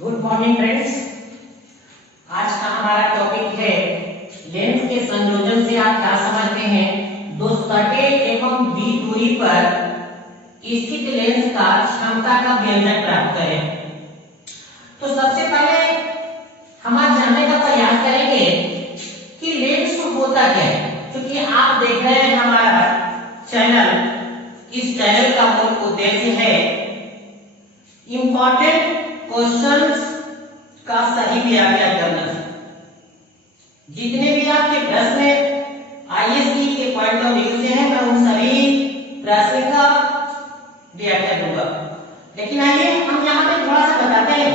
Good morning friends. आज का हमारा टॉपिक है लेंस के संयोजन से आप क्या समझते हैं। दो सटे एवं बी दूरी पर स्थित लेंस का क्षमता का व्यंजक प्राप्त करें। तो सबसे पहले हम आज जानने का प्रयास करेंगे कि लेंस होता क्या है। क्योंकि आप देख रहे हैं हमारा चैनल, इस चैनल का मूल उद्देश्य है इंपॉर्टेंट क्वेश्चंस का सही व्याख्या करना। जितने भी आपके प्रश्न आईएससी के पॉइंट ऑफ व्यू से हैं, मैं उन सभी प्रश्न का व्याख्या दूंगा। लेकिन आइए हम यहाँ पे थोड़ा सा बताते हैं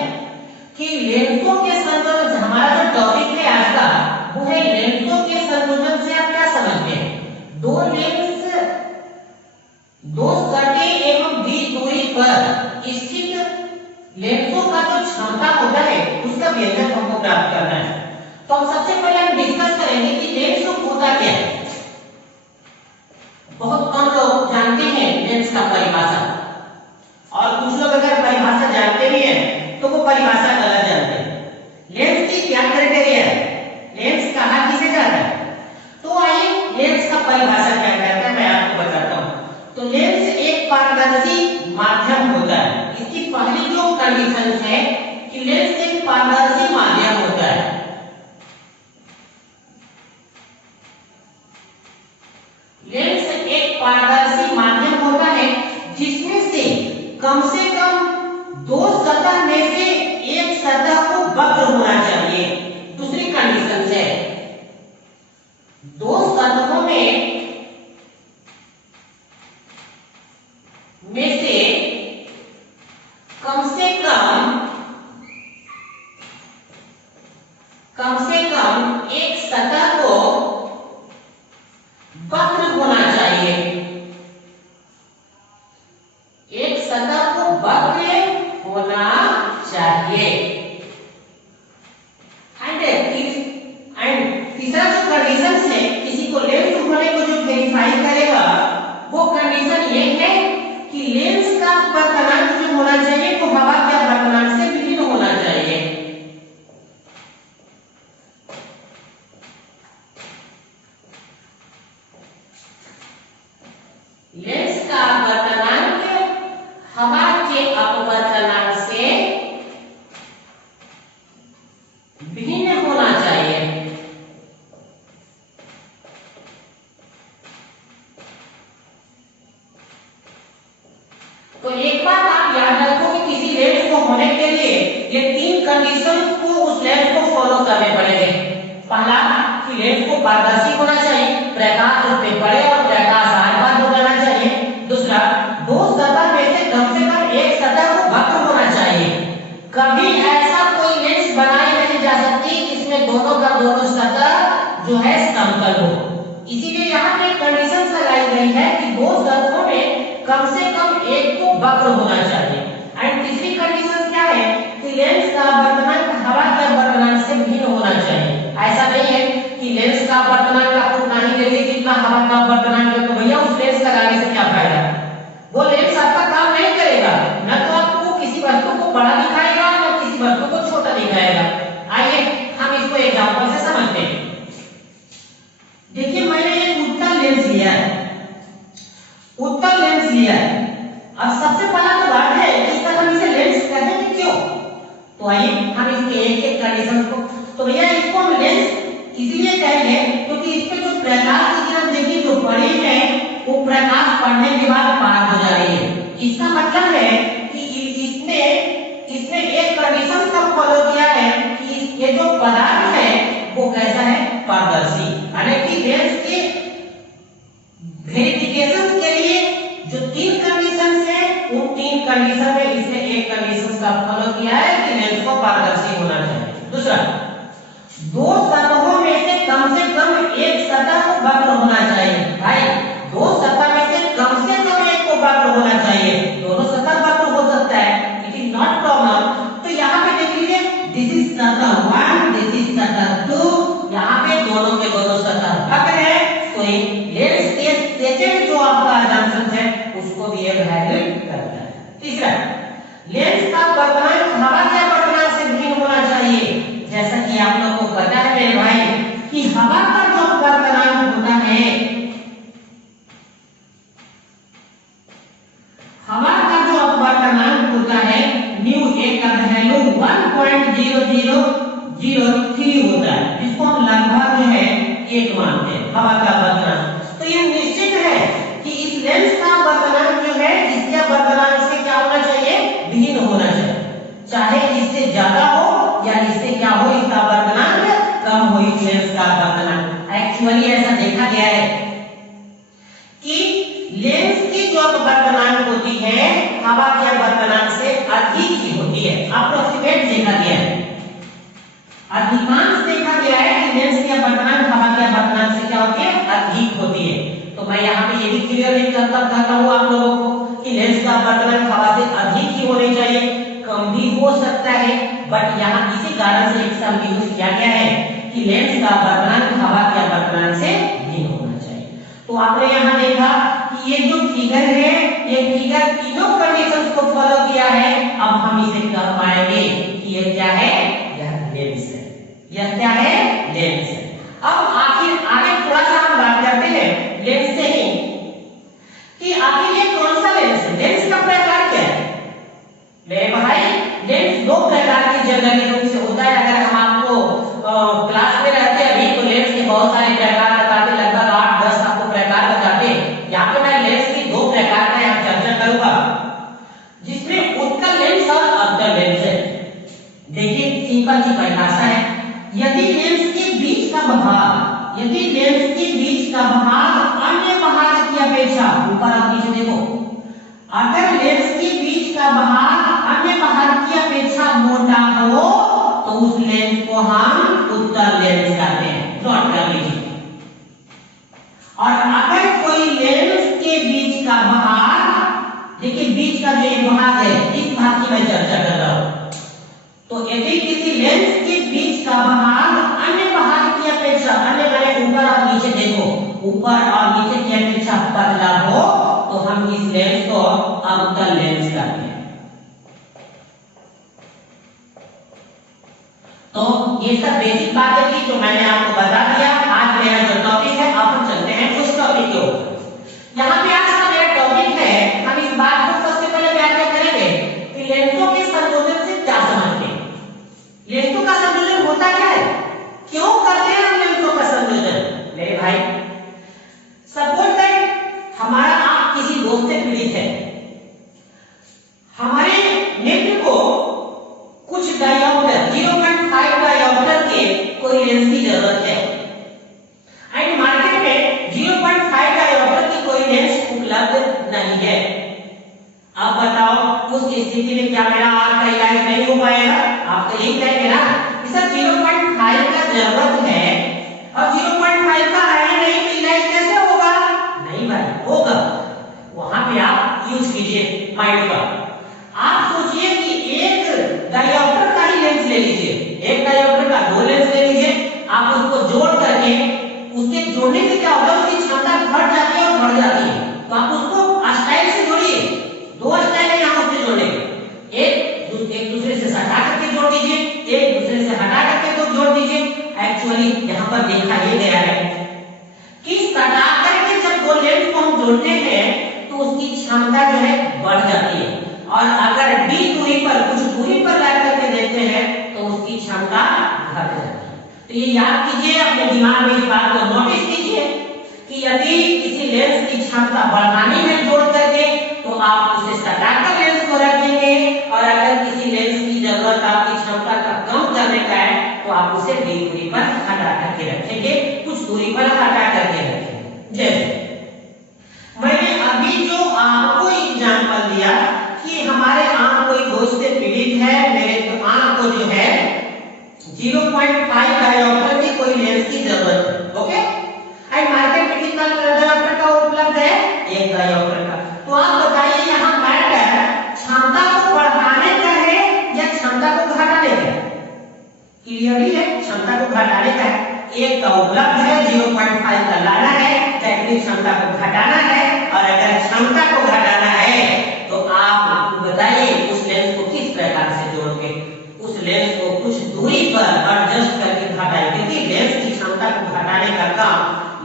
कि लेंसों के संयोजन, हमारा जो टॉपिक है आज का वो है लेंसों के संयोजन से आप क्या समझते हैं। दो लेंस दो सटे एवं बी दूरी पर स्थित लेंसों का जो क्षमता होता है उसका व्यंजक हमको प्राप्त करना है। तो हम सबसे पहले हम डिस्कस करेंगे कि लेंस होता क्या है। बहुत कम लोग जानते हैं लेंस का परिभाषा, और कुछ लोग अगर परिभाषा जानते भी हैं तो वो परिभाषा गलत जानते हैं। लेंस की क्या क्राइटेरिया है, लेंस कहाँ किसे जाता है। तो आइए लेंस का परिभाषा क्या कहता है मैं आपको बताता हूँ। तो लेंस एक पारदर्शी माध्यम होता है। इसकी पहली जो कंडीशन है कि लेंस एक पारदर्शी माध्यम होता है। लेंस एक पारदर्शी माध्यम होता है जिसमें से कम दो सतह में से एक सतह को वक्र होना चाहिए। दूसरी कंडीशन है दो सतहों में से कम से कम एक सतह को वक्र होना चाहिए। एक सतह को वक्र होना चाहिए। एंड तीसरा जो कंडीशन है, किसी को लेंस होने को जो वेरीफाई करेगा वो कंडीशन ये है कि लेंस का अपवर्तनांक जो होना चाहिए वो हवा के अपवर्तनांक से भिन्न होना चाहिए। लेंस का अपवर्तनांक हवा के अपवर्तनांक से भिन्न होना चाहिए। तो एक बात आप याद रखो कि किसी लेंस को होने के लिए ये तीन कंडीशंस को उस लेंस को फॉलो करने पड़ेंगे। पहला कि लेंस को पारदर्शी होना चाहिए, प्रकाश उस पे पड़े और प्रकाश आर पार हो जाना चाहिए। दूसरा, दो सतह में से कम एक सतह को वक्र होना चाहिए। कभी ऐसा कोई लेंस बनाई नहीं जा सकती जिसमें दोनों का दोनों सतह जो है समतल हो। इसीलिए यहाँ पे कंडीशन लगाई गई है कि दो सतहों में कम से कम एक को वक्र होना चाहिए। एंड तीसरी कंडीशन क्या है कि लेंस का अपवर्तनांक हवा के अपवर्तनांक से भिन्न होना चाहिए। ऐसा नहीं है कि लेंस का अपवर्तनांक आप उतना ही ले लीजिए जितना हवा का अपवर्तनांक है, तो भैया उस लेंस लगाने से क्या फायदा। वो लेंस आपका काम नहीं करेगा, न तो आपको किसी वस्तु को बड़ा दिखाएगा न किसी वस्तु को छोटा दिखाएगा। आइए हम इसको एग्जांपल से समझते हैं। देखिए मैंने एक उत्तल लेंस लिया है, उत्तल लेंस लिया है। अब सबसे पहला तो बात है इस पर हम इसे लेंस कहते हैं क्यों। तो आइए हम इसके एक एक कंडीशन को, तो भैया इसको हम लेंस इसलिए कहेंगे क्योंकि इस पे जो प्रकाश की किरण देखिए जो पड़ी है वो प्रकाश पड़ने के बाद पार हो जा रही है। इसका मतलब है कि इसने एक कंडीशन का फॉलो किया है कि ये जो पदार्थ है वो कैसा है, पारदर्शी। यानी कि लेंस के वेरिफिकेशन के लिए जो तीन कंडीशन है उन तीन कंडीशन में इसने एक कंडीशन का फॉलो किया है कि लेंस को पारदर्शी होना चाहिए। दूसरा, दो सतहों में से कम एक सतह को वक्र होना चाहिए। भाई दो सतह में से कम एक को वक्र होना चाहिए। दोनों सतह वक्र हो सकता है, इट इज नॉट प्रॉब्लम। तो यहाँ पे देख लीजिए दिस इज सतह 1, दिस इज सतह 2, यहाँ पे दोनों के दोनों सतह वक्र है। तो लेंस के सेकंड जो आपका असम्पशन है उसको भी ये वैल्यू करता है। तीसरा, लेंस का अपवर्तनांक हवा के अपवर्तनांक से न्यू ए का वैल्यू 1.0003 होता है, जिसको हम लगभग जो है 1 मानते हैं हवा का वर्तमान। तो ये निश्चित है कि इस लेंस का वर्तमान जो है इसके वर्तमान से क्या होना चाहिए, भिन्न होना चाहिए, चाहे इससे ज्यादा हो या इससे क्या हो, इसका वर्तमान कम हो इस लेंस का वर्तमान। एक्चुअली ऐसा देखा गया है कि लेंस की जो वर्तमान होती है हवा के वर्तमान से अधिक ही होती है, अप्रोक्सीमेट देखा गया है, अधिकांश देखा गया है कि लेंस की वर्तमान हवा के वर्तमान से क्या होती है, अधिक होती है। तो मैं यहाँ पे ये भी क्लियरली कहता हूँ आप लोगों को कि लेंस का वर्तमान हवा से अधिक ही होनी चाहिए, कम भी हो सकता है, बट यहाँ इसी कारण से एक शब्द यूज किया गया है कि लेंस का वर्तमान हवा के वर्तमान से भिन्न होना चाहिए। तो आपने यहाँ देखा कि ये जो फिगर है, ये फिगर तीनों कंडीशंस को फॉलो किया है। अब हम इसे कह पाएंगे कि ये क्या है, यह लेंस है, यह क्या है, लेंस है। अब आखिर आगे थोड़ा सा हम बात करते हैं लेंस से ही कि आखिर ये कौन सा लेंस है, लेंस का प्रकार क्या है। मेरे भाई लेंस दो प्रकार के जनरली रूप से होता है। अगर हम आपको क्लास में रहते अभी तो लेंस के बहुत सारे प्रकार बताते, लगभग 8-10 आपको प्रकार बताते। यहाँ पे मैं लेंस के दो प्रकार का यहाँ चर्चा करूंगा, जिसमें उत्तल लेंस और अवतल लेंस है। देखिए सिंपल सी परिभाषा है, यदि लेंस के बीच का भाग, यदि लेंस के बीच का भाग अन्य भाग की अपेक्षा, ऊपर आप नीचे देखो, अगर लेंस के बीच का भाग अन्य भाग की अपेक्षा मोटा हो तो उस लेंस को हम उत्तल लेंस कहते हैं, नोट कर लीजिए। और अगर कोई लेंस के बीच का भाग, देखिए बीच का जो भाग है, इस भाग की मैं चर्चा कर रहा हूं, तो यदि किसी लेंस के बीच का भाग अन्य भाग की अपेक्षा, अन्य माने ऊपर और नीचे देखो, ऊपर और नीचे की अपेक्षा पतला हो तो हम इस लेंस को अवतल लेंस कहते हैं। तो ये सब बेसिक बातें थी जो मैंने आपको बता दिया। आज मेरा जो टॉपिक है, अब हम चलते हैं उस टॉपिक के ऊपर। यहाँ पे आज का मेरा टॉपिक है, हम इस बात को सबसे पहले व्याख्या करेंगे कि लेंसों के संयोजन से क्या समझते हैं, लेंसों का संयोजन होता क्या है, क्यों करते हैं हम लेंसों का संयोजन। मेरे भाई सपोज दैट हमारा आप किसी दोस्त से पीड़ित है, हमारे नेत्र को कुछ डायोप्टर 0.5 डायोप्टर के कोई लेंस की जरूरत है, एंड मार्केट में 0.5 डायोप्टर की कोई लेंस उपलब्ध नहीं है। अब बताओ उस स्थिति में क्या मेरा आज का इलाज नहीं हो पाएगा, आप तो यही कहेंगे ना कि सर 0.5 का जरूरत है और 0.5 का है नहीं तो इलाज कैसे होगा। नहीं भाई होगा, वहां पे आप यूज कीजिए माइंड का। आप सोचिए कि एक डायोप्टर का ही लेंस ले लीजिए, एक डायोप्टर का 2 लेंस ले लीजिए, आप उसको जोड़ करके, उसके जोड़ने से क्या होगा, उसकी क्षमता घट जाती है और बढ़ जाती है। तो आप उसको स्टाइल से जोड़िए, 2 स्टाइल है यहाँ उससे जोड़ने के, एक दूसरे से हटा करके जोड़ दीजिए, एक दूसरे से हटा करके तो जोड़ दीजिए। एक्चुअली यहाँ पर देखा ये गया है कि सटा करके जब 2 लेंस को हम जोड़ते हैं तो उसकी क्षमता जो है बढ़ जाती है, और अगर डी दूरी पर, कुछ दूरी पर ला करके देखते हैं तो उसकी क्षमता घट जाती है। तो ये याद कीजिए, अपने दिमाग में इस बात को नोटिस कीजिए कि यदि किसी लेंस की क्षमता बढ़ानी है जोड़ करके तो आप उसे सटाकर लेंस को रखेंगे, और अगर किसी लेंस की जरूरत आपकी क्षमता का कम करने का है तो आप उसे डी दूरी पर हटा करके रखेंगे, कुछ दूरी पर हटा करके रखेंगे। जैसे मैंने अभी जो आपको एग्जांपल दिया कि हमारे आंख कोई दोस्त से पीड़ित है, मेरे आंख को जो है 0.5 डायोप्टर की कोई लेंस की जरूरत है, ओके, एंड मार्केट में कितना डायोप्टर का उपलब्ध है, 1 डायोप्टर का। तो आप बताइए यहाँ मैटर क्षमता को बढ़ाने का है या क्षमता को घटाने का है। क्लियरली है, क्षमता को घटाने का है, 1 का उपलब्ध है, 0.5 का लाना है, टेक्निक क्षमता को घटाना है। और अगर क्षमता को घटाना है तो आप बताइए उस लेंस को किस प्रकार से जोड़ोगे, उस लेंस को कुछ दूरी पर एडजस्ट करके घटाएं, क्योंकि लेंस की क्षमता को घटाने का काम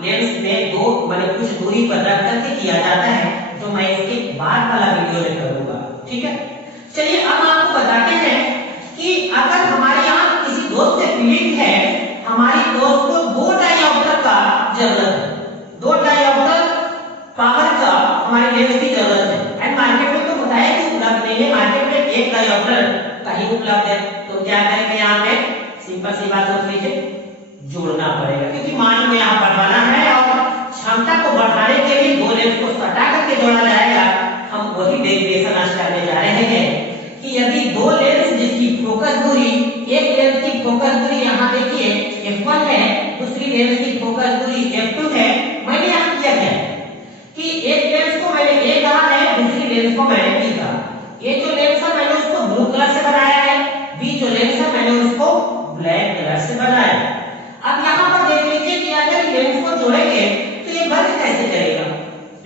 लेंस में 2 माने कुछ दूरी पर रख करके किया जाता है, जो मैं इसके बाद वाला वीडियो में करूंगा। ठीक है, चलिए अब आपको बता है हमारी दोस्त को 2 डायोप्टर का जरूरत है, 2 डायोप्टर पावर का हमारे लेंस की जरूरत है। एंड मार्केट में तो बताया कि उपलब्ध नहीं है, मार्केट में 1 डायोप्टर कहीं उपलब्ध है। तो क्या करेंगे यहाँ पे, सिंपल सी बात सोच लीजिए, जोड़ना पड़ेगा, क्योंकि मान में यहाँ बढ़वाना है और क्षमता को बढ़ाने के लिए 2 लेंस को सटा करके जोड़ा जाएगा। हम वही डेरिवेशन आज करने जा रहे हैं कि यदि 2 लेंस जिसकी फोकस दूरी, एक लेंस की फोकस दूरी यहाँ देखिए f1 है, दूसरी लेंस की फोकस दूरी f2 है। मैंने यहाँ किया क्या कि एक लेंस को मैंने A कहा है, दूसरी लेंस को मैंने B कहा। ये जो लेंस है मैंने उसको ब्लू कलर से बनाया है, B जो लेंस है मैंने उसको ब्लैक कलर से बनाया है। अब यहाँ पर देख लीजिए कि अगर लेंस को जोड़ेंगे तो ये वर्क कैसे करेगा।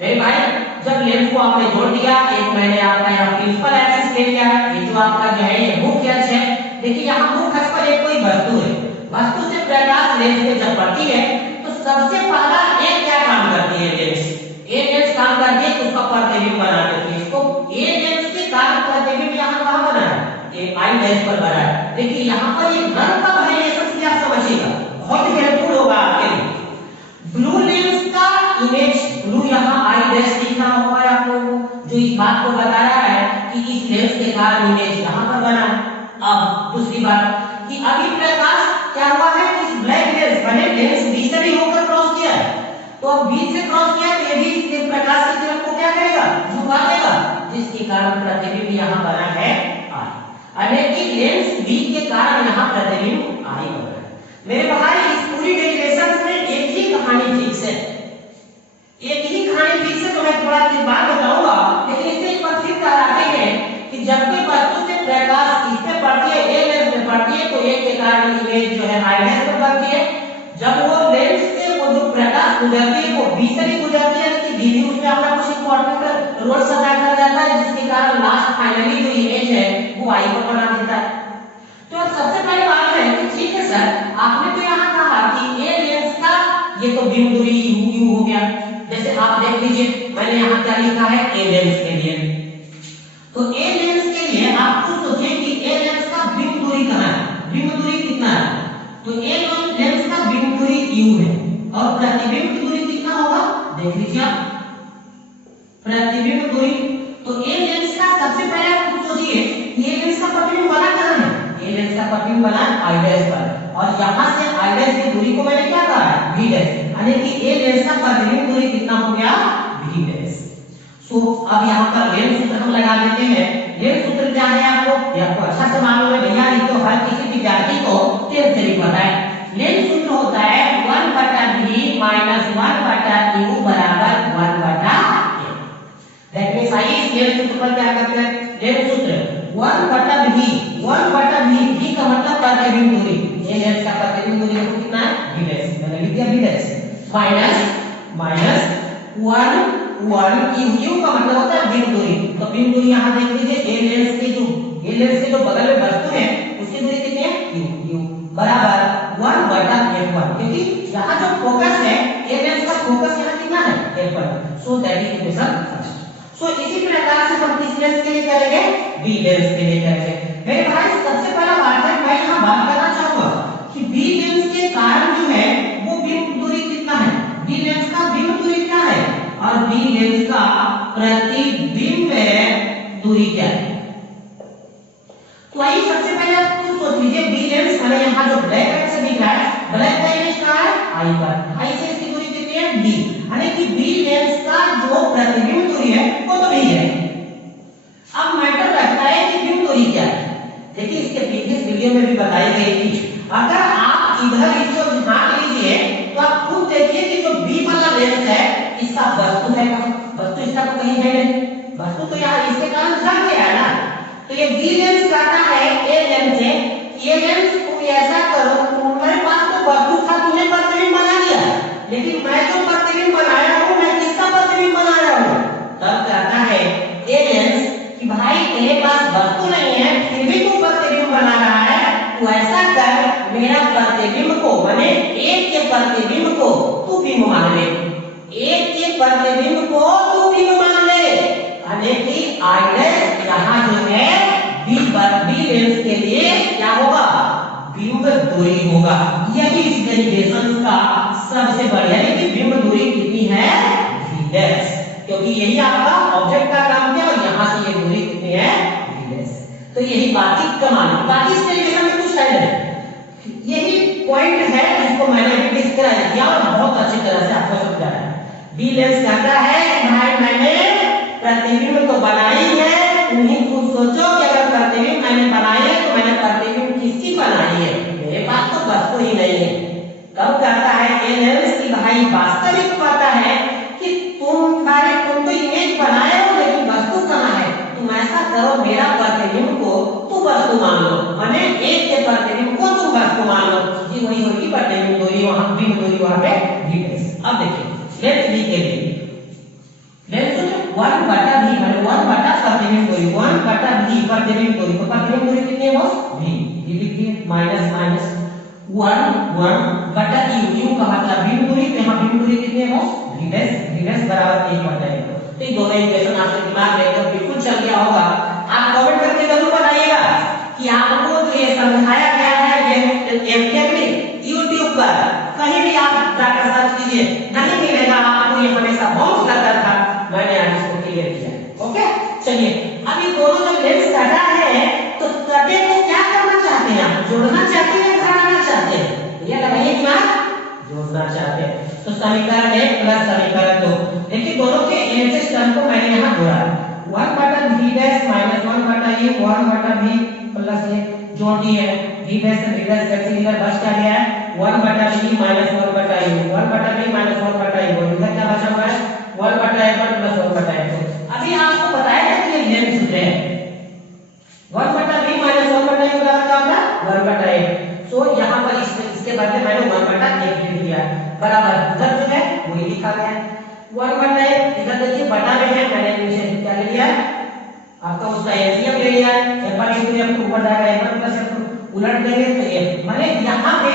मेरे भाई जब लेंस को आपने जोड़ दिया, एक मैंने आपका यहाँ प्रिंसिपल एक्सिस ले लिया, ये जो आपका जो है ये मुख्य अक्ष है। देखिए यहाँ मुख्य अक्ष पर एक कोई वस्तु है, वस्तु से प्रकाश लेंस पे जब पड़ती है तो सबसे पहला एक क्या काम करती है लेंस, ए लेंस काम करती है उसका प्रतिबिंब बना देती है। इसको ए लेंस के कारण प्रतिबिंब यहाँ कहाँ बना है, ये आई लेंस पर बना है। देखिए यहाँ पर ये रंग का वेरिएशन से आप समझिएगा, बहुत हेल्पफुल होगा आपके लिए। ब्लू लेंस का इमेज, ब्लू यहाँ आई डैश लिखा हुआ है आप लोगों को, जो इस बात को बता रहा है कि इस लेंस के कारण इमेज यहाँ पर बना है। अब दूसरी बात कि अभी प्रकाश क्या हुआ है, इस ब्लैक लेंस मैंने लेंस बी से भी होकर क्रॉस किया है, तो अब बी से क्रॉस किया तो ये भी इस प्रकाश की किरण को क्या करेगा, झुका देगा, जिसके कारण प्रतिबिंब यहाँ बना है आई। यानी कि लेंस बी के कारण यहाँ प्रतिबिंब आई बना है। मेरे भाई इस पूरी डेरिवेशन में एक ही कहानी फिक्स है, एक ही कहानी फिक्स है। तो मैं थोड़ा सी बात बताऊंगा, लेकिन इससे एक बात फिर कहते हैं कि जब भी वस्तु से प्रकाश इस पे पड़ती है, ए लेंस में पड़ती है, तो एक के कारण इमेज जो है आई लेंस में बनती है। जब वो लेंस से वो जो प्रकाश गुजरती है वो बी से भी गुजरती है, कि बी भी उसमें अपना कुछ इंपॉर्टेंट रोल अदा कर जाता है, जिसके कारण लास्ट फाइनली जो इमेज है वो आई को बना देता है। तो अब सबसे पहले बात है कि ठीक है सर, आपने तो यहाँ कहा कि ए लेंस का ये तो बिंदु दूरी यू हो गया। जैसे आप देख लीजिए मैंने यहाँ क्या लिखा है, ए लेंस के लिए, तो ए लेंस के लिए आप खुद सोचिए कि ए लेंस का बिंदु दूरी कहाँ है, बिंदु दूरी कितना है। तो ए लेंस का बिंदु दूरी यू है और प्रतिबिंब दूरी कितना होगा, देख लीजिए आप, प्रतिबिंब दूरी। तो ए लेंस का सबसे पहले आप खुद सोचिए ए लेंस का प्रतिबिंब बना कहाँ है, ए लेंस का प्रतिबिंब बना आई डैश पर, और यहाँ से आई डैश की दूरी को मैंने क्या कहा है, वी डैश, यानी कि ए लेंस का प्रतिबिंब दूरी कितना हो गया, वी डैश। सो अब यहाँ पर लेंस सूत्र हम लगा देते हैं। लेंस सूत्र क्या है आपको, ये आपको अच्छा से मालूम है भैया, ये तो हर किसी विद्यार्थी को 10th से भी पता है। लेंस सूत्र होता है 1/v - 1/u बराबर 1/a। दैट मींस आइए इस लेंस सूत्र पर क्या करते हैं, लेंस सूत्र 1/v, 1/v, v का मतलब प्रतिबिंब दूरी, ये लेंस का प्रतिबिंब दूरी कितना है, v डैश, मैंने लिख दिया v डैश, माइनस 1 u का मतलब होता है बिंदु दूरी। तो बिंदु दूरी यहाँ देख लीजिए, ए लेंस के जो बगल में वस्तु है उसकी दूरी कितनी है, u बराबर 1/f1, क्योंकि यहाँ जो फोकस है, ए लेंस का फोकस यहाँ कितना है, f1। So that is equation first. So इसी प्रकार से हम किस लेंस के लिए करेंगे, बी लेंस के लिए करेंगे। मेरे भाई सबसे पहला बात है, मैं यहाँ बात करना चाहूंगा कि बी लेंस के कारण जो है वो बिंदु दूरी कितना है, बी लेंस का बिंदु दूरी क्या है और बी लेंस का प्रतिबिंब दूरी क्या है। तो आइए सबसे पहले आप खुद सोच लीजिए, बी लेंस मैंने यहाँ जो ब्लैक लाइट से दिख रहा है, ब्लैक का इमेज कहाँ है, आई पर, आई से इसकी दूरी कितनी है, डी, यानी कि बी लेंस का जो प्रतिबिंब दूरी है वो तो डी है। अब मैटर रखता है कि बिंदु दूरी क्या है। देखिए इसके प्रीवियस वीडियो में भी बताई गई थी, अगर आप इधर इसको झांक लीजिए तो आप खुद देखिए कि जो बी वाला लेंस है इसका वस्तु है, वस्तु इसका तो कहीं है नहीं, वस्तु तो यहाँ इसके कारण झक गया है ना। तो ये बी लेंस कहता है ए लेंस से, ये लेंस तुम ऐसा करो, तुम्हारे पास तो वस्तु था, तुमने प्रतिबिंब बना लिया, लेकिन मैं जो प्रतिबिंब बनाया हूँ मैं किसका प्रतिबिंब बनाया हूँ। तब कहता है ए लेंस कि भाई तेरे पास वस्तु नहीं है फिर भी तू प्रतिबिंब बना रहा है, तू ऐसा कर मेरा प्रतिबिंब को, माने एक के प्रतिबिंब को तू बिंब मान ले, एक के प्रतिबिंब को तू बिंब मान ले, यानी कि आई डैश यहाँ जो है बी लेंस के लिए क्या होगा, बिंब दूरी होगा। यही इस डेरिवेशन का सबसे बढ़िया है कि बिंब दूरी कितनी है v डैश, क्योंकि यही आपका ऑब्जेक्ट का काम है और यहाँ से ये दूरी कितनी है v डैश। तो यही बाकी कमाल, बाकी इस डेरिवेशन में कुछ है नहीं, यही पॉइंट है जिसको मैंने अभी डिस्क्राइब किया और बहुत अच्छी तरह से आपको समझाया। बी लेंस कहता है भाई मैंने प्रतिबिंब तो बनाई है, तुम्हें खुद सोचो कि अगर प्रतिबिंब मैंने बनाई है तो मैंने प्रतिबिंब किसकी बनाई है, मेरे पास तो वस्तु ही नहीं है। कब कहता है ए लेंस की भाई वास्तविक पता है कि तुम तो इमेज बनाए हो लेकिन वस्तु कहाँ है, तुम ऐसा करो मेरा प्रतिबिंब को तुम वस्तु मान लो, माने एक के प्रतिबिंब को तुम वस्तु मान लो, जी वही होगी प्रतिबिंब दूरी, वहां बिंब दूरी वहां पे v डैश। अब देखिए लेंस v के लिए लेंस 1 बटा v माने 1 बटा प्रतिबिंब दूरी, 1 बटा v प्रतिबिंब दूरी, तो प्रतिबिंब दूरी कितनी है बॉस v, v लिखिए माइनस माइनस 1 बटा u का मतलब बिंब दूरी, तो यहाँ बिंब दूरी कितनी है बॉस v डैश बराबर 1 बटा u। तो ये दोनों इक्वेशन आपके दिमाग में एकदम बिल्कुल चल गया होगा। आप कमेंट करके जरूर बताइएगा कि आपको जो ये समझाया गया है ये YouTube पर कहीं भी आप जाकर सर्च कीजिए, नहीं मिलेगा आपको, ये हमेशा बाउंस करता था, मैंने आज इसको क्लियर किया। ओके चलिए, अब ये दोनों जब लेंस कटा है तो कटे को क्या करना चाहते हैं आप, जोड़ना चाहते हैं या घटाना चाहते हैं, ये लगाइए दिमाग, जोड़ना चाहते हैं। तो समीकरण 1 प्लस समीकरण 2, देखिए दोनों के एलएचएस टर्म को मैंने यहाँ जोड़ा, 1 बटा v डैश माइनस 1 बटा u 1 बटा v प्लस ये जोड़ दिए हैं, v डैश से v डैश कैंसिल, इधर बच क्या गया है 1 बटा v माइनस 1 बटा u, 1 बटा v माइनस 1 बटा u, इधर क्या बचा हुआ है 1 बटा f1 प्लस 1 बटा f2। अभी आपको बताया था कि ये लेंस सूत्र है, 1 बटा v माइनस 1 बटा u बराबर क्या होता है 1 बटा f। तो यहाँ पर इसके बदले मैंने 1 बटा f लिख दिया बराबर, इधर जो है वही लिखा गया है 1 बटा f, इधर देखिए बटा में है, मैंने नीचे क्या ले लिया आपका उसका एलसीएम ले लिया है, f1 इसके लिए ऊपर जाएगा f1 प्लस f2, उलट देंगे तो ये माने यहाँ पे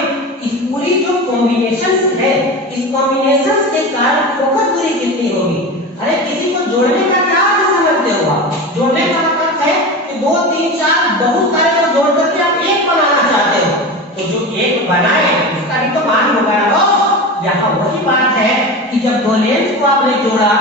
इस पूरी जो कॉम्बिनेशंस है, इस कॉम्बिनेशंस के कारण फोकस दूरी कितनी होगी। अरे किसी को जोड़ने का क्या अर्थ समझते हो आप, जोड़ने का मतलब है कि 2 3 4 बहुत सारे को जोड़ करके आप एक बनाना चाहते हो, तो जो एक बनाए उसका भी तो मान होगा ना। यहाँ वही बात है कि जब दो लेंस को आपने जोड़ा,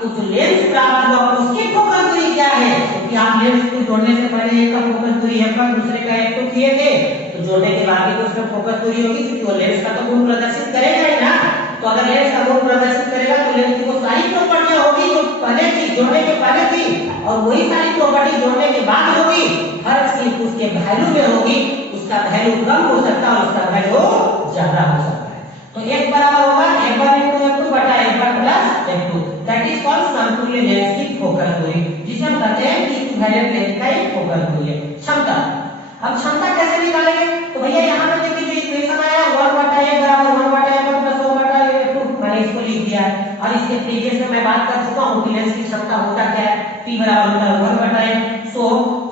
तो जो लेंस प्राप्त हुआ उसकी फोकस दूरी क्या है, क्योंकि आप लेंस को जोड़ने से पहले एक का फोकस दूरी f1 दूसरे का f2 किए थे, तो जोड़ने के बाद ही तो उसमें फोकस दूरी होगी, क्योंकि वो लेंस का तो गुण प्रदर्शित करेगा ही ना। तो अगर लेंस का गुण प्रदर्शित करेगा तो लेंस की वो सारी प्रॉपर्टियां होगी जो पहले थी, जोड़ने के पहले थी, और वही सारी प्रॉपर्टी जोड़ने के बाद होगी, हर चीज उसके वैल्यू में होगी, उसका वैल्यू कम हो सकता है और उसका वैल्यू ज्यादा हो सकता है। तो एक बराबर होगा f1 * f2 बटा f1 plus f2, that is called समतुल्य लेंस की फोकस दूरी, जिसे हम कहते हैं कि इक्विवेलेंट लेंस का एक फोकस दूरी है। क्षमता, अब क्षमता कैसे निकालेंगे, तो भैया यहाँ पे देखिए जो इक्वेशन आया 1 बटा a बराबर 1 बटा f1 प्लस 1 बटा f2, मैंने इसको लिख दिया है। और इसके प्रीवियस में मैं बात कर चुका हूँ कि लेंस की क्षमता होता क्या है, p बराबर होता है 1 बटा f। सो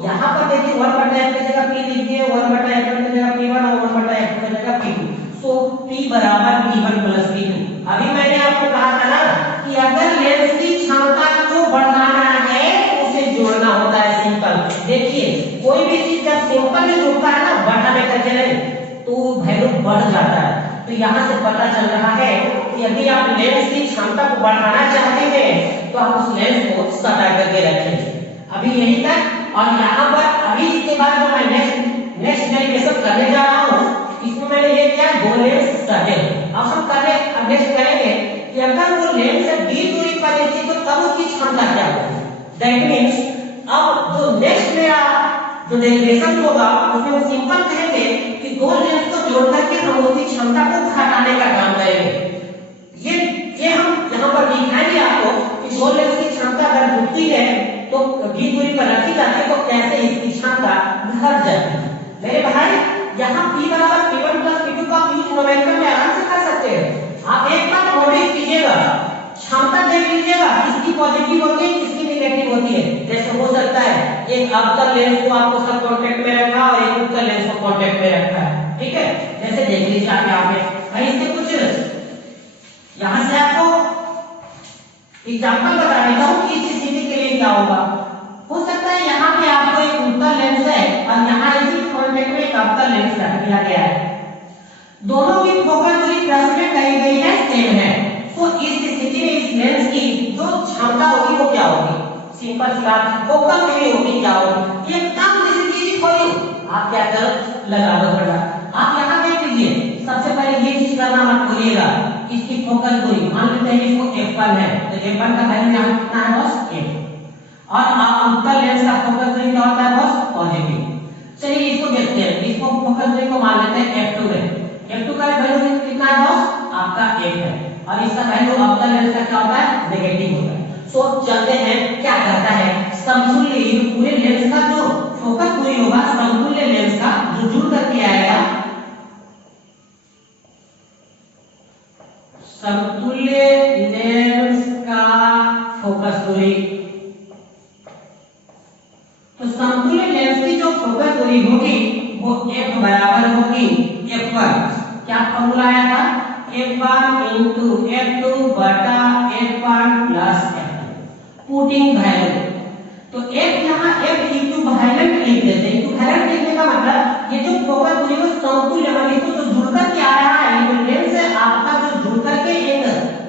यहाँ पर देखिए 1 बटा f की जगह p लिख दिए, 1 बटा f1 की जगह p1 और 1 बटा f2 की जगह p2। सो p बराबर p1 प्लस p2। अभी मैंने आपको कहा था ना कि अगर लेंस की क्षमता को बढ़ाना है तो उसे जोड़ना होता है, सिंपल। देखिए कोई भी चीज जब सिंपल में जुड़ता है ना, बढ़ाने का चले तो वैल्यू बढ़ जाता है। तो यहाँ से पता चल रहा है कि यदि आप लेंस की क्षमता को बढ़ाना चाहते हैं तो आप उस लेंस को सटा करके रखें। अभी यही तक, और यहाँ पर अभी इसके बाद जो मैं नेक्स्ट डेरिवेशन करने जा रहा हूँ, इसमें मैंने ये क्या 2 लेंस सटे। अब हम नेक्स्ट करेंगे कि अगर वो लेंस से d दूरी पर है तो तब उसकी क्षमता क्या होगी। दैट मींस अब जो नेक्स्ट मेरा जो डेरिवेशन होगा उसमें हम सिंपल कहेंगे कि 2 लेंस को जोड़ करके हम उसकी क्षमता को घटाने का काम करेंगे। ये हम यहाँ पर दिखाएंगे आपको कि 2 लेंस की क्षमता अगर जुड़ती है तो d दूरी पर रखी जाती है तो कैसे इसकी क्षमता घट जाती है। मेरे भाई यहाँ p बराबर p1 प्लस p2 का यूज नोमेनक्लेचर में आराम से कर सकते हैं। आप एक बार नोटिस कीजिएगा, क्षमता देख लीजिएगा किसकी पॉजिटिव होती है किसकी नेगेटिव होती है। जैसे हो सकता है एक अवतल लेंस को आपको सब कांटेक्ट में रखा और एक उत्तल लेंस को कांटेक्ट में रखा है, ठीक है। जैसे देख लीजिए आप यहाँ पे, भाई इसके कुछ यहाँ से आपको एग्जाम्पल बता देता हूँ कि इस स्थिति के लिए क्या होगा। हो सकता है है यहाँ पे आपको एक उत्तल लेंस है और यहाँ इसी कॉन्टेक्ट में एक अवतल लेंस रख दिया गया है। दोनों की फोकल दूरी प्रश्न में कही गई है सेम है। तो इस स्थिति में इस लेंस की जो क्षमता होगी वो क्या होगी? सिंपल सी बात, फोकल दूरी होगी क्या होगी? एकदम इजी फॉर यू। आप क्या करो, लगा दो थोड़ा। आप यहाँ देख लीजिए, सबसे पहले ये चीज करना मत भूलिएगा, इसकी फोकल दूरी मान लेते हैं इसको f1 है, तो f1 का वैल्यू यहाँ कितना है बॉस? 8। और आप उत्तल लेंस का फोकल दूरी क्या होता है बॉस? पॉजिटिव। चलिए इसको देखते हैं, इसको फोकल दूरी को मान लेते हैं f2 है। f2 का वैल्यू कितना है बॉस? आपका 1 है, और इसका वैल्यू अवतल लेंस का क्या होता है? नेगेटिव होता है। सो चलते हैं, क्या कहता है, समतुल्य ये पूरे लेंस का जो फोकल दूरी होगा समतुल्य लेंस का जो जुड़ करके आएगा, समतुल्य लेंस का फोकस दूरी, तो समतुल्य लेंस की जो फोकस दूरी होगी वो f बराबर होगी f1। क्या फॉर्मूला आया था? f1 into f2 बटा f1 plus f2 putting value. तो f यहाँ f इक्विवेलेंट लिख देते हैं। इक्विवेलेंट लिखने का मतलब ये जो फोकस दूरी है समतुल्य वाली तो जो जुड़कर के आ रहा है, ये लेंस है आपका जो जुड़कर के एक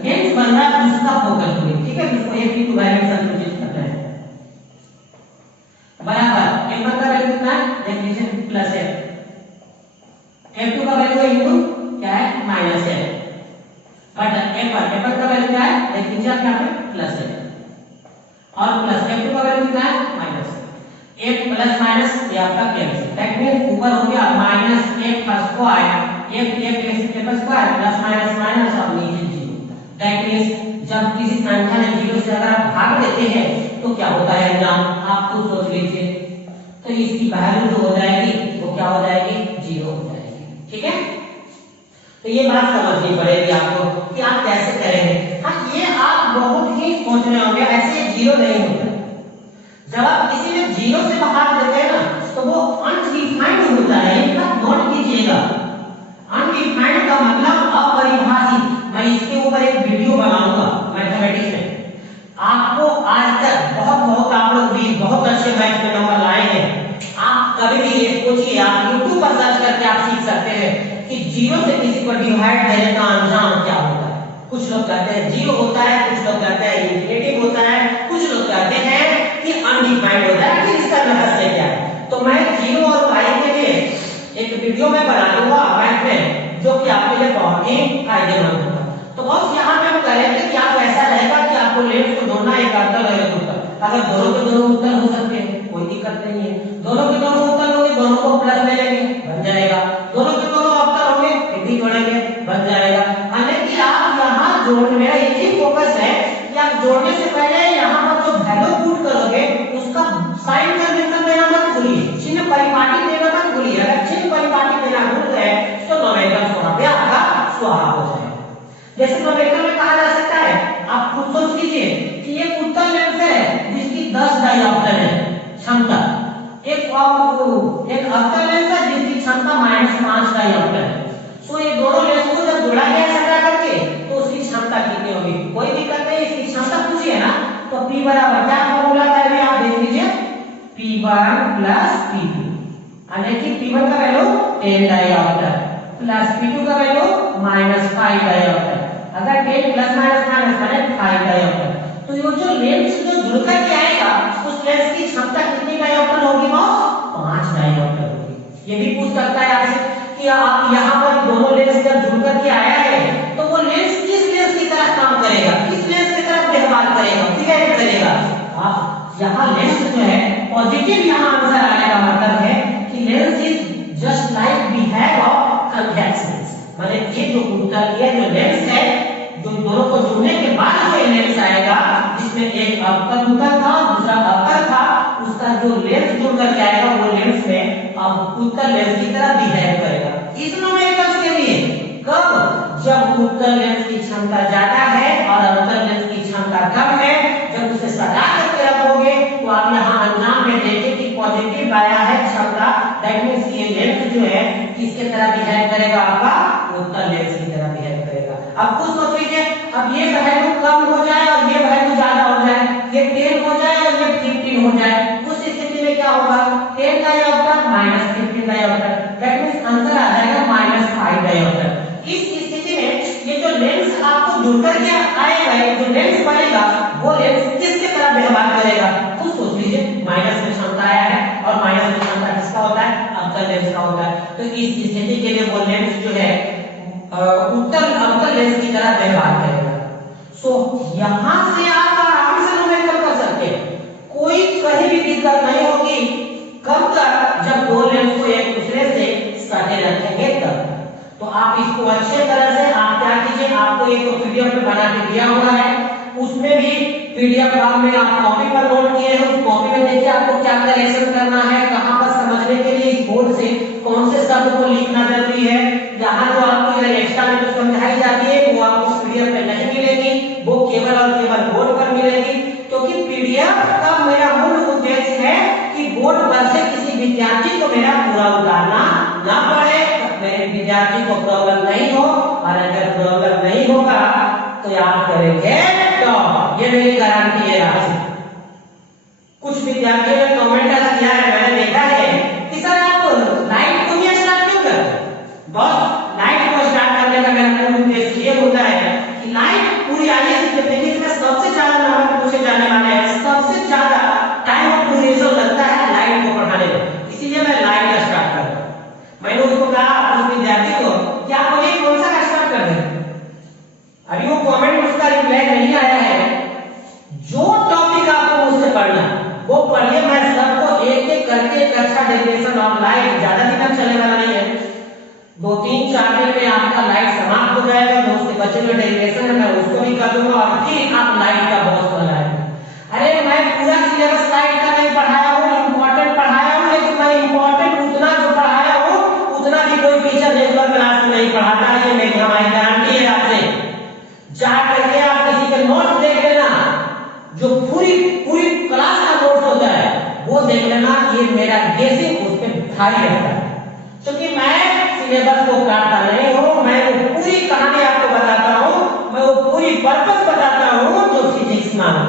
लेंस बन रहा है उसका फोकस दूरी, ठीक है, जिसको f इक्विवेलेंट संतुलित करते हैं। बराबर f1 का वैल्यू कितना है? देख लीजिए प्लस f, f2 का वैल्यू इनटू क्या है? माइनस है, बट f1 का वैल्यू क्या है? देख लीजिए आप यहाँ पे प्लस है, और प्लस f2 का वैल्यू कितना है? माइनस। f प्लस माइनस ये आपका कैंसिल, दैट मींस ऊपर हो गया माइनस f का square, f square plus minus minus और नीचे 0। दैट मींस जब किसी संख्या में 0 से अगर आप भाग देते हैं तो क्या होता है एग्जाम, आप खुद सोच लीजिए। तो इसकी वैल्यू जो हो जाएगी वो क्या हो जाएगी? 0 हो जाएगी, ठीक है। तो ये बात समझनी पड़ेगी आपको कि आप कैसे करेंगे। हाँ, ये आप बहुत ही सोच रहे होंगे, ऐसे 0 नहीं होता। जब आप किसी में 0 से भाग देते हैं ना तो वो अनडिफाइंड होता है। इनका नोट कीजिएगा, अनडिफाइंड का मतलब अपरिभाषित। मैं इसके ऊपर एक वीडियो बनाऊंगा मैथमेटिक्स में। आपको आज तक बहुत आप लोग भी बहुत अच्छे मैथ में नंबर लाए हैं। आप कभी भी ये सोचिए, आप YouTube पर सर्च करके आप सीख सकते हैं कि 0 से किसी को डिवाइड करने का अंजाम क्या होता है। कुछ लोग कहते हैं 0 होता है, कुछ लोग कहते हैं इंफिनिटिव होता है, कुछ लोग कहते हैं कि अनडिफाइंड होता है। कि इसका रहस्य क्या है? तो मैं 0 और पाई के लिए एक वीडियो में बना दूंगा मैथ में, जो कि आपके लिए बहुत ही फायदेमंद होगा। तो बस यहाँ पे हम करेंगे कि आप ऐसा रहेगा कि आपको लेंस को जोड़ना एक अवतल और एक उत्तल। अगर दोनों के दोनों उत्तल हो सकते हैं कोई दिक्कत नहीं है, दोनों के दोनों उत्तल होंगे, दोनों को प्लस में लेंगे बन जाएगा, दोनों के दोनों अवतल होंगे फिर भी जोड़ेंगे बन जाएगा। हालांकि आप यहाँ जोड़ने, मेरा यही फोकस है कि आप जोड़ने से पहले यहाँ पर जो वैल्यू पुट करोगे उसका साइन कन्वेंशन देना मत भूलिए, चिन्ह परिपाटी देना मत भूलिए। अगर चिन्ह परिपाटी देना भूल गए तो नोमेटन वहां पे आपका स्वाहा हो जाएगा। जैसे नोमेटन में कहा जा सकता है, आप खुद सोच लीजिए कि एक उत्तल लेंस है जिसकी 10 डायऑप्टर है क्षमता, एक अवतल लेंस है जिसकी क्षमता -5 डायऑप्टर है। सो ये दोनों लेंस को जब जोड़ा गया सटा करके तो उसकी क्षमता कितनी होगी? कोई दिक्कत नहीं, इसकी क्षमता पूछिए ना। तो P बराबर क्या फॉर्मूला था अभी आप देख लीजिए, P1 प्लस P2, यानी कि P1 का वैल्यू 10 डायऑप्टर प्लस P2 का वैल्यू -5 डायऑप्टर। अगर 10 प्लस माइनस माइनस माने 5 डायऑप्टर। तो ये जो लेंस जो जुड़कर के आएगा उस लेंस की क्षमता कितनी डायऑप्टर होगी? 5 डायऑप्टर होगी। ये भी पूछ सकता है आपसे कि आप यहाँ पर दोनों लेंस जब जुड़कर के आया है तो वो लेंस किस लेंस की तरह काम करेगा, किस लेंस की तरह व्यवहार करेगा, बिहेव करेगा। आप यहाँ लेंस जो है पॉजिटिव यहाँ आंसर आने का मतलब है कि lens is just like behave of convex lens. माने ये जो उत्तल ये जो लेंस है, जो दोनों को जोड़ने के बाद जो लेंस आएगा जिसमें एक अवतल उत्तल था दूसरा अवतल था, उसका जो लेंस जुड़ कर आएगा वो लेंस में अब उत्तल लेंस की तरह बिहेव करेगा। इस नोमेटन के लिए कब? जब उत्तल लेंस की क्षमता ज्यादा है और अवतल लेंस की क्षमता कम है। जब उसे सटा करके रखोगे तो आप यहाँ अंजाम में देखिए कि पॉजिटिव आया है क्षमता, दैट मींस ये लेंस जो है किसके तरह बिहेव करेगा? आपका उत्तल लेंस की तरह बिहेव करेगा। अब कुछ सोच लीजिए, अब ये वैल्यू कम हो जाए और ये वैल्यू ज्यादा हो जाए, ये 10 हो जाए और ये 15 हो जाए, उस तो इस स्थिति के लिए वो लेंस जो है उत्तल अवतल लेंस की तरह व्यवहार करेगा। सो यहां से आप आराम से नोमेकल कर सकते हैं, कोई कहीं भी दिक्कत नहीं होगी। कब तक? जब दो लेंस को एक दूसरे से सटे रखेंगे तब। तो आप इसको अच्छे तरह से आप क्या कीजिए, आपको एक तो पीडीएफ में बना के दिया हुआ है, उसमें भी पीडीएफ फॉर्म में आप कॉपी पर नोट किए हैं, उस कॉपी में देखिए आपको क्या करेक्शन करना है, कहां पर समझने के लिए इस बोर्ड से कौन से शब्द को लिखना जरूरी है। जहां जो आपको एक्स्ट्रा में जो समझाई जाती है वो आपको पीडीएफ में नहीं मिलेगी, वो केवल और केवल बोर्ड पर मिलेगी। क्योंकि पीडीएफ का मेरा मूल उद्देश्य है कि बोर्ड पर से किसी विद्यार्थी को मेरा पूरा उतारना ना पड़े, मेरे विद्यार्थी को प्रॉब्लम नहीं हो। और अगर प्रॉब्लम नहीं होगा तो आप करेंगे तो ये मेरी गारंटी है आपसे। कुछ विद्यार्थियों ने कमेंट किया है, मैंने देखा है कि सर आप नाइट को भी स्टार्ट क्यों करते? बस नाइट को स्टार्ट करने का मेरा मूल उद्देश्य ये होता है कि नाइट पूरी आइए देखिए, इसमें सबसे ज्यादा नंबर पूछे जाने वाले हैं, सबसे ज्यादा टाइम ऑफ ड्यूरेशन लगता है लाइट को पढ़ाने में, इसीलिए मैं लाइट स्टार्ट कर रहा हूं। मैंने उसको कहा उस विद्यार्थी को क्या मुझे कौन सा स्टार्ट कर दें, अभी वो कमेंट उसका रिप्लाई नहीं आया है। जो टॉपिक आपको मुझसे पढ़ना वो पढ़िए, मैं सबको एक एक करके एक अच्छा डेफिनेशन ऑफ लाइट, ज्यादा दिन तक चलने वाला नहीं है, 2-3-4 दिन में आपका लाइट समाप्त हो जाएगा। तो उसके बच्चे जो डेरिवेशन है मैं उसको भी कर दूंगा और फिर आप लाइट का बहुत बना है। अरे मैं पूरा सिलेबस लाइट का नहीं पढ़ाया हूँ, इंपॉर्टेंट पढ़ाया हूँ, लेकिन मैं इंपॉर्टेंट उतना जो पढ़ाया हूँ उतना भी कोई टीचर रेगुलर क्लास में नहीं पढ़ाता है। ये मेरी हमारी गारंटी है आपसे। जा करके आप किसी के नोट देख लेना, जो पूरी पूरी क्लास का नोट होता है वो देख लेना, ये मेरा गेसिंग उस पर भारी रहता है। क्योंकि मैं सिलेबस को काटता नहीं हूं, मैं वो पूरी कहानी आपको बताता हूं, मैं वो पूरी पर्पस बताता हूं जो फिजिक्स में है।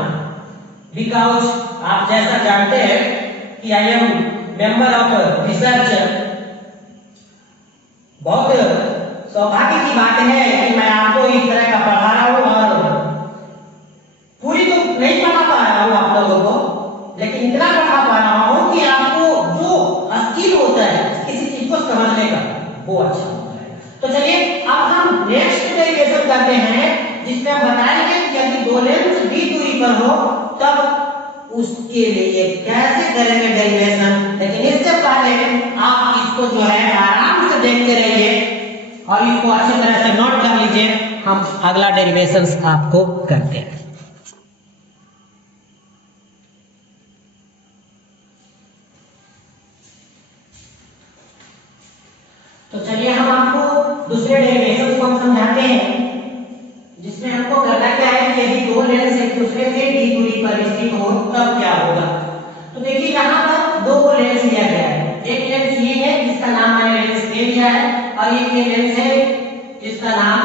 बिकॉज आप जैसा जानते हैं कि I M member of research, बहुत सौभाग्य की बात है कि मैं आपको इस तरह का पढ़ा रहा हूं और पूरी तो नहीं पढ़ा पा रहा हूं आप लोगों को, लेकिन इतना पढ़ा पा रहा हूं कि आपको जो स्किल होता है किसी चीज को समझने का वो अच्छा होता है। तो चलिए अब हम नेक्स्ट डेरिवेशन करते हैं, जिसमें हम बताएंगे कि यदि दो लेंस d दूरी पर हो तब उसके लिए कैसे करेंगे डेरिवेशन। लेकिन इससे पहले आप इसको जो है आराम से देखते रहिए और इसको अच्छी तरह से नोट कर लीजिए, हम अगला डेरिवेशन आपको करते हैं। तो चलिए हम आपको दूसरे डेरिवेशन को समझाते हैं, जिसमें हमको करना क्या है कि यदि दो लेंस एक दूसरे से d दूरी पर स्थित हो तब क्या होगा। तो देखिए यहाँ पर दो लेंस लिया गया है, एक लेंस ये है जिसका नाम मैंने लेंस A लिया है और एक ये लेंस है जिसका नाम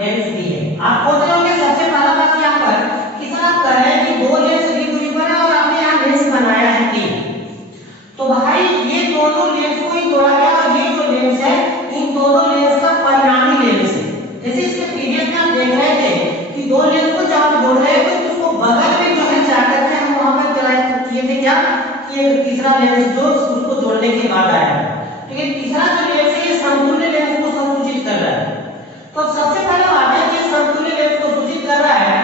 लेंस B है। आप सोच रहे होंगे सबसे पहला बात यहाँ पर कि सर आप कह रहे हैं कि दो लेंस d दूरी पर है और आपने यहाँ लेंस बनाया है 3, तो भाई ये दोनों लेंस को ही जोड़ा गया और ये जो लेंस है इन दोनों लेंस का परिणामी लेंस है। जैसे इसके प्रीवियस में आप देख रहे थे कि दो लेंस को जब आप जोड़ रहे थे तो उसको बगल में जो है जाकर के हम वहां पर किए थे क्या कि एक तीसरा लेंस जो उसको जोड़ने के बाद आया, तो ये तीसरा जो लेंस है ये समतुल्य लेंस को संसूचित कर रहा है। तो सबसे पहले बात है कि समतुल्य लेंस को सूचित कर रहा है,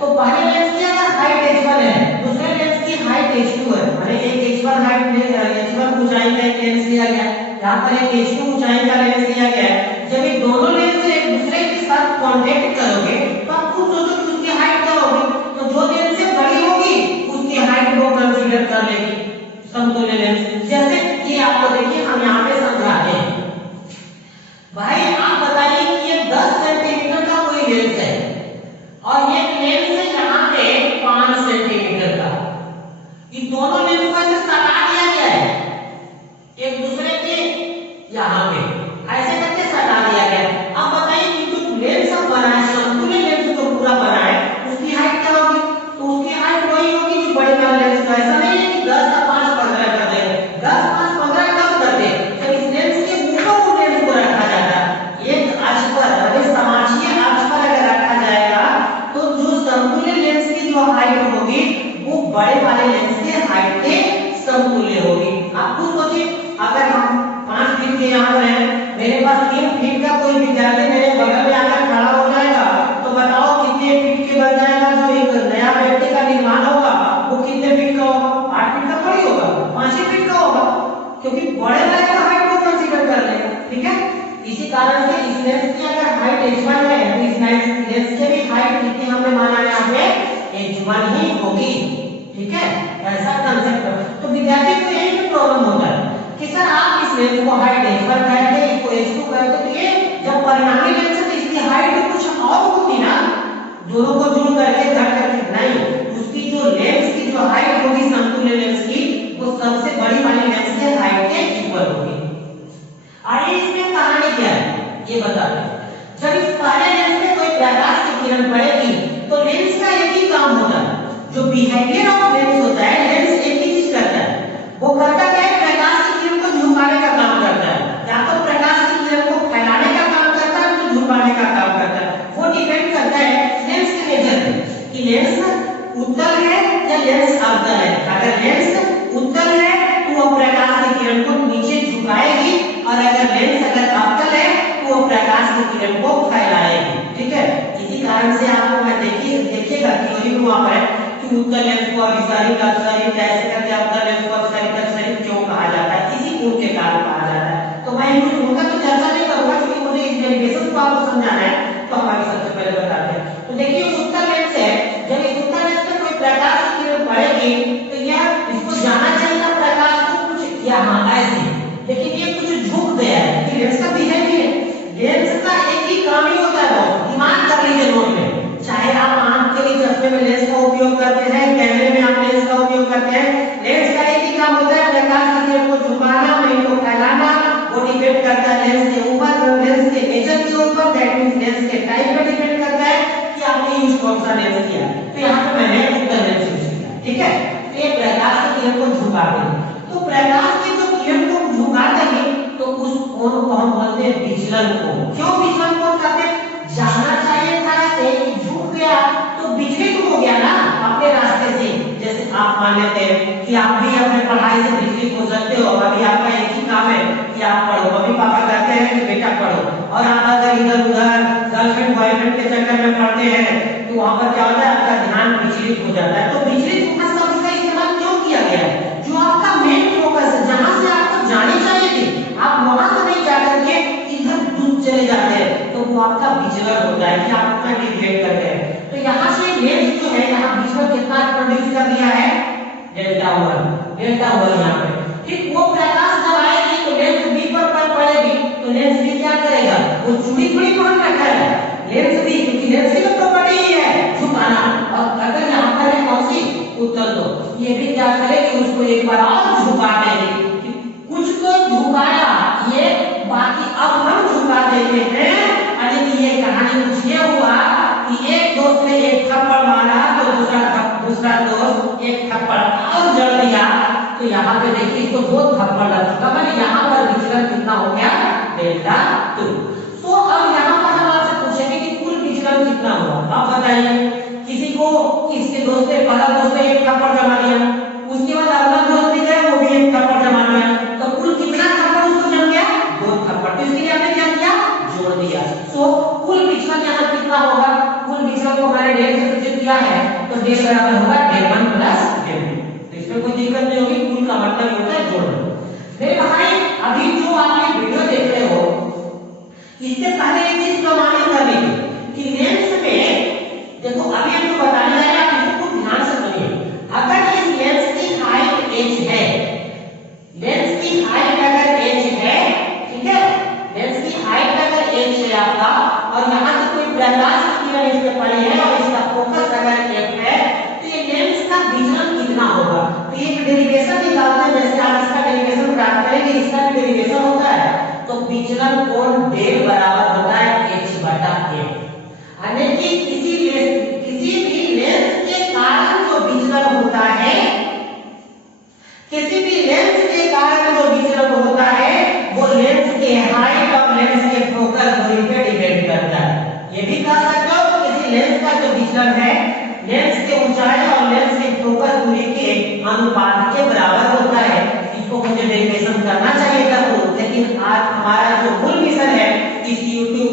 तो पहले लेंस की अगर हाइट h1 है, दूसरे लेंस की हाइट h2 है, माने एक h1 हाइट h1 ऊंचाई का एक लेंस लिया गया, यहाँ पर एक h2 ऊंचाई का लेंस लिया गया है। जब ये दोनों लेंस एक दूसरे के साथ कांटेक्ट करोगे तो आप खुद सोचो कि उसकी हाइट क्या होगी, तो जो लेंस से बड़ी होगी उसकी हाइट को कंसीडर कर लेगी समतुल्य लेंस। जैसे ये आपको देखिए हम यहाँ पे समझाते हैं। भाई आप बताइए कि ये 10 सेंटीमीटर का कोई लेंस है और ये लेंस है यहाँ पे 5 सेंटीमीटर का, इन दोनों लेंस को ऐसे सटा दिया गया है एक दूसरे के यहाँ पे, ऐसे करके सटा दिया गया। अब बताइए कि जो लेंस अब बना है समतुल्य लेंस जो पूरा बना है उसकी हाइट क्या होगी, तो उसकी हाइट वही होगी जो बड़े वाले लेंस का। ऐसा नहीं है कि 10 का 5 15 कर दे, 10 5 15 कब कर दे जब इस लेंस के ऊपर वो लेंस को रखा जाता है एक अक्ष पर, अगर समाक्षीय अक्ष पर अगर रखा जाएगा तो जो समतुल्य लेंस की जो हाइट होगी वो बड़े वाले लेंस के हाइट के समतुल्य होगी। आप खुद सोचिए अगर हम 5 फीट के यहाँ पर है, मेरे पास 3 फीट का कोई विद्यार्थी मेरे बगल में आकर खड़ा हो जाएगा, तो बताओ कितने फीट के बन जाएगा जो एक नया व्यक्ति का निर्माण होगा, वो कितने फीट का होगा? 8 फीट का थोड़ी होगा, 5 ही फीट का होगा, क्योंकि बड़े वाले का हाइट को कंसीडर कर लेगा। ठीक है, इसी कारण से इस लेंस की अगर हाइट h1 है तो इस लेंस के भी हाइट कितनी हमने माना यहाँ पे h1 ही होगी। ठीक है, ऐसा कंसेप्ट। तो विद्यार्थी को यही पे प्रॉब्लम होता है कि सर आप इस लेंस को हाइट h1 कहते हैं, इसको h2 कहते हैं, तो ये जब परिणामी लेंस है तो इसकी हाइट कुछ और होगी ना, दोनों को जोड़ करके घट करके, नहीं, उसकी जो लेंस की जो हाइट होगी समतुल्य लेंस की, वो सबसे बड़ी वाली लेंस के हाइट के इक्वल होगी। आइए इसमें कहानी क्या है ये बता दें। जब इस पहले लेंस में कोई प्रकाश की किरण पड़ेगी तो लेंस का एक ही काम होता है, जो बिहेवियर ऑफ लेंस होता है, लेंस एक ही चीज करता है, वो करता क्या है, प्रकाश की किरण को झुकाने का काम करता है, या तो प्रकाश की किरण को फैलाने का काम करता है तो झुकाने का काम करता है। वो डिपेंड करता है लेंस के नेचर पे कि लेंस उत्तल है या लेंस अवतल है। अगर लेंस उत्तल है तो वो प्रकाश की किरण को नीचे झुकाएगी, और अगर लेंस अगर अवतल है तो वो प्रकाश की किरण को फैलाएगी। ठीक है, इसी कारण से आपको मैं देखिएगा थ्योरी में वहां पर है कि उत्तल लेंस को अभिसारित अपसारित ऐसे करके अवतल लेंस को अपसारित अपसारित क्यों कहा जाता है, इसी गुण के कारण कहा जाता है। तो मैं इन गुणों का तो चर्चा नहीं करूंगा क्योंकि मुझे इस डेरिवेशन को आपको समझाना है, तो हमारे सबसे पहले बताते हैं। तो देखिए उत्तल लेंस है, जब इस उत्तल लेंस में कोई प्रकाश की किरण पड़ेगी तो यह इसको जाना चाहिए प्रकाश को कुछ यहाँ ऐसे, लेकिन ये कुछ झुक गया है, कि लेंस का बिहेवियर, लेंस का एक ही काम ही होता है, दिमाग कर लीजिए नोट में, चाहे आप आंख के लिए चश्मे में लेंस का उपयोग करते हैं, कैमरे में आप लेंस का उपयोग करते हैं, लेंस का एक ही काम होता है प्रकाश की किरण को झुकाना, नहीं तो फैलाना। वो डिपेंड करता है लेंस के ऊपर, लेंस के नेचर के ऊपर, दैट मींस लेंस के टाइप पे डिपेंड करता है कि आपने यूज कौन सा लेंस किया। तो यहाँ पे मैंने उत्तल लेंस यूज किया। ठीक है, तो ये प्रकाश की किरण को झुका देंगे, तो प्रकाश की जो किरण को झुका देंगे तो उस कोण को हम बोलते हैं विचलन कोण। क्यों विचलन कोण कहते हैं? जाना चाहिए था ऐसे, झुक गया तो विचलित हो गया ना अपने रास्ते से। जैसे आप मान लेते हैं कि आप भी अपने पढ़ाई से विचलित हो सकते हो, अभी आपका एक ही काम है कि आप पढ़ो, मम्मी पापा कहते हैं कि बेटा पढ़ो, और आप अगर इधर उधर गर्लफ्रेंड बॉयफ्रेंड के चक्कर में पढ़ते हैं तो वहां पर क्या होता है, आपका ध्यान विचलित हो जाता है। तो विचलित होना शब्द का इस्तेमाल क्यों किया गया है? जो आपका मेन फोकस है, जहां से आपको जानी चाहिए थी, आप वहां से नहीं जाकर के इधर दूर चले जाते हैं, तो वो आपका विचलन होता है कि आप अपना डिग्रेड करते हैं। तो यहाँ से लेंस जो है, यहाँ बीच में कितना प्रोड्यूस कर दिया है, डेल्टा वन यहाँ पे। ठीक, वो प्रकाश जब आएगी तो लेंस बी पर पड़ेगी, तो लेंस बी क्या करेगा, वो चूड़ी थोड़ी पकड़ रखा है, लेंस बी, क्योंकि लेंस की तो प्रॉपर्टी ही है झुकाना, और अगर यहाँ पर है कौन सी, उत्तल, तो ये भी क्या करेगी, उसको एक बार और झुका देगी। कुछ को झुकाया ये, बाकी अब हम झुका देते हैं। अरे ये कहानी कुछ ये हुआ कि एक दोस्त ने एक थप्पड़ मारा तो दूसरा दोस्त एक थप्पड़ और जड़ दिया, तो यहाँ पे देखिए इसको 2 थप्पड़ लग चुका, मैंने यहाँ पर विचलन कितना हो गया, डेल्टा 2। तो अब यहाँ पर हम आपसे पूछेंगे कि कुल विचलन कितना हुआ, आप बताइए। किसी को किसके दोस्त ने, पहला दोस्त ने एक थप्पड़ जमा दिया, उसके बाद अगला दोस्त भी गया, वो भी एक थप्पड़ जमा दिया, तो कुल कितना थप्पड़ उसको जम गया, 2 थप्पड़। तो इसके लिए हमने क्या किया, जोड़ दिया। तो कुल विचलन यहाँ कितना होगा, कुल विचलन को हमारे डेल से सूचित किया है, तो डेल बराबर होगा del1 प्लस del2। तो इसमें कोई दिक्कत नहीं होगी, कुल का मतलब होता है जोड़ना। मेरे भाई अभी जो आप ये वीडियो देख रहे हो, इससे पहले एक चीज प्रमाणित करनी है कि लेंस में देखो, अभी हम जो बताने जा रहे हैं आप इसको ध्यान से सुनिए। अगर इस लेंस की हाइट h है, लेंस की हाइट अगर h है, ठीक है, लेंस की हाइट अगर h है आपका, और यहाँ से कोई प्रकाश की किरण इस पे पड़ी है और इसका फोकस अगर f है, तो ये लेंस का विचलन कितना होगा। तो एक डेरिवेशन निकालते हैं, जैसे आप इसका डेरिवेशन प्राप्त करेंगे, इसका भी डेरिवेशन होता है, तो विचलन कोण डेल बराबर होता है h बटा a। यानी कि किसी भी लेंस के कारण जो विचलन होता है, किसी भी लेंस के कारण जो विचलन होता है, वो लेंस के हाइट और लेंस के फोकस दूरी पे डिपेंड करता है। ये भी कह सकते हो कि किसी लेंस का जो विचलन है, लेंस के ऊंचाई और लेंस के फोकस दूरी के अनुपात के बराबर होता है। इसको मुझे डेरिवेशन करना चाहिए था, लेकिन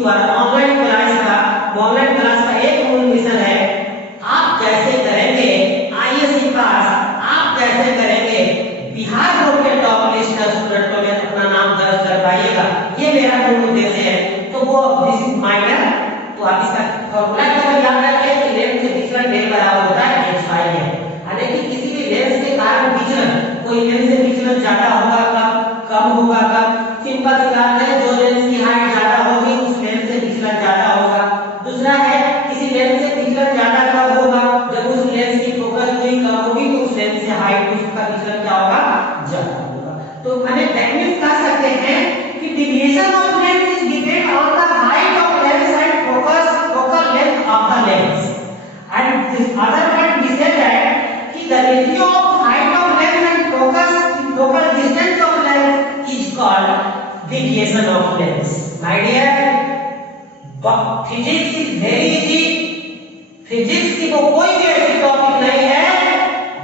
द्वारा ऑनलाइन क्लास का एक मूल मिशन है, आप कैसे करेंगे आईएससी पास, आप कैसे करेंगे बिहार बोर्ड के टॉप लिस्ट स्टूडेंटों में अपना नाम दर्ज कर पाइएगा, ये मेरा मूल उद्देश्य है। तो वो दिस इज माइनर, तो आप इसका फॉर्मूला केवल याद रखें कि लेंथ से विचलन डेल बराबर होता है h y है। यानी कि किसी भी लेंथ के कारण विचलन, कोई लेंथ से विचलन ज्यादा होगा कम होगा सिंपल सी बात है, जो लेंस की हाइट ज्यादा होगी उस लेंस से विचलन ज्यादा होगा। दूसरा है किसी लेंस से विचलन ज्यादा कब होगा, जब उस लेंस की फोकस दूरी कम होगी तो उस लेंस से हाइट उसका विचलन क्या होगा, ज्यादा होगा। तो मैंने टेक्निक कह सकते हैं कि deviation of lens is depend on the height of lens and focal length of the lens, and this other point we said that कि the ratio of height of lens and focal distance of lens is called deviation of lens. My dear, physics is very easy. Physics की वो कोई भी ऐसी topic नहीं है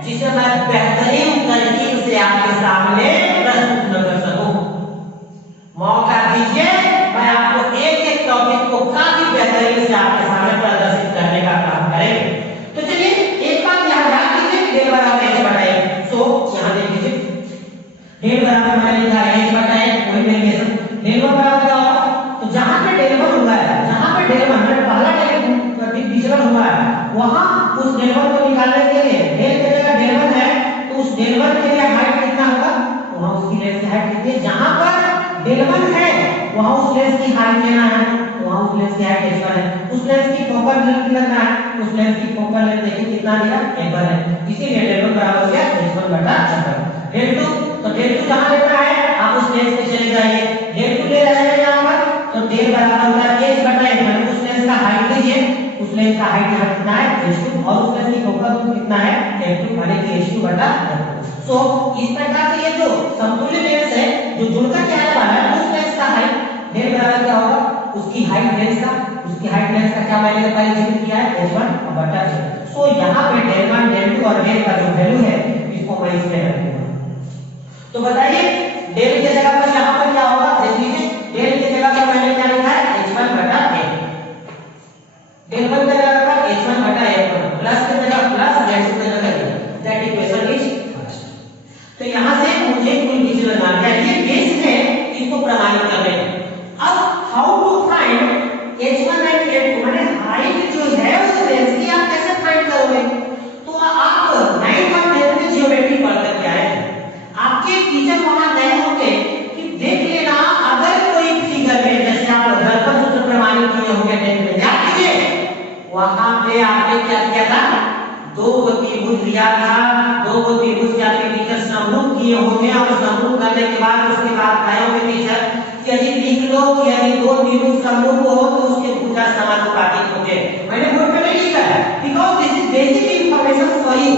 जिसे मैं बेहतरीन तरकीब से आपके सामने प्रस्तुत न कर सकूं। मौका दीजिए, मैं आपको एक एक टॉपिक को काफी बेहतरीन से आपके सामने प्रदर्शित करने का काम करेंगे। तो चलिए एक बात यहाँ याद कीजिए कि डेल बराबर h बटा a। सो यहाँ देख लीजिए डेल बराबर मैंने लिखा है h बटा a, कोई डेरिवेशन डेल बराबर क्या होगा, तो जहां पे डेल वन हुआ है, जहां पे डेल वन पहला विचलन हुआ है वहां उस डेल वन को निकालने के लिए डेल की जगह डेल वन है तो उस डेल वन के लिए हाइट कितना होगा, वहां उसकी लेंस की हाइट कितनी है, जहां पर डेल वन है वहां उस लेंस की हाइट लेना है, वहां उस लेंस की हाइट h1 है, उस लेंस की फोकल लेंथ कितना है, उस लेंस की फोकल लेंथ देखिए कितना दिया h1 है, इसीलिए डेल वन बराबर हो गया h1 बटा h1। डेल 2, तो डेल 2 कहां लेना है, आप उस लेंस पे चले जाइए, डेल 2 ले जाइए यहां पर, तो डेल बराबर होता है h बटा h1, उस लेंस का हाइट लीजिए, उस लेंस का हाइट यहाँ कितना है h2 और उस लेंस की फोकल दूरी कितना है f2 यानी कि h2 बटा f2। सो इस प्रकार से ये जो समतुल्य लेंस है जो जुड़कर क्या आने वाला है उस लेंस का हाइट डेल बराबर क्या होगा, उसकी हाइट लेंस का, उसकी हाइट लेंस का क्या मैंने पहले जिक्र किया है h1 बटा h2। सो यहाँ पे डेल 1 डेल 2 और डेल का जो वैल्यू है इसको मैं इसमें रखूंगा। तो बताइए डेल की जगह पर यहाँ पर क्या होगा, देख लीजिए डेल की जगह पर मैंने क्या लिखा है h1 बटा f, डेल 1 की जगह पर h1 बटा f1 प्लस की जगह प्लस डेल 2 की जगह दैट इक्वेशन इज फर्स्ट। तो यहां से मुझे कोई विचलन आ गया, ये बेस है इसको प्रमाणित करने। अब how to find h1 and f2 माने हाइट जो है उस लेंस की आप कैसे फाइंड करोगे, तो आप 9th और 10th में ज्योमेट्री पढ़ करके आए हैं, आपके टीचर वहां गए होंगे कि देख लेना अगर कोई फिगर में जैसे आप दर्पण सूत्र प्रमाणित किए होंगे 10th में, याद कीजिए वहां पे आपने क्या किया था, दो त्रिभुज लिया था, दो त्रिभुज के आपके टीचर समरूप किए होंगे और समरूप करने के बाद उसके बाद कहे होंगे टीचर कि यदि लिख लो कि यदि दो त्रिभुज समरूप हो तो उसके भुजा समानुपातिक होंगे। मैंने बोर्ड पे नहीं लिखा है because this is basic information for you.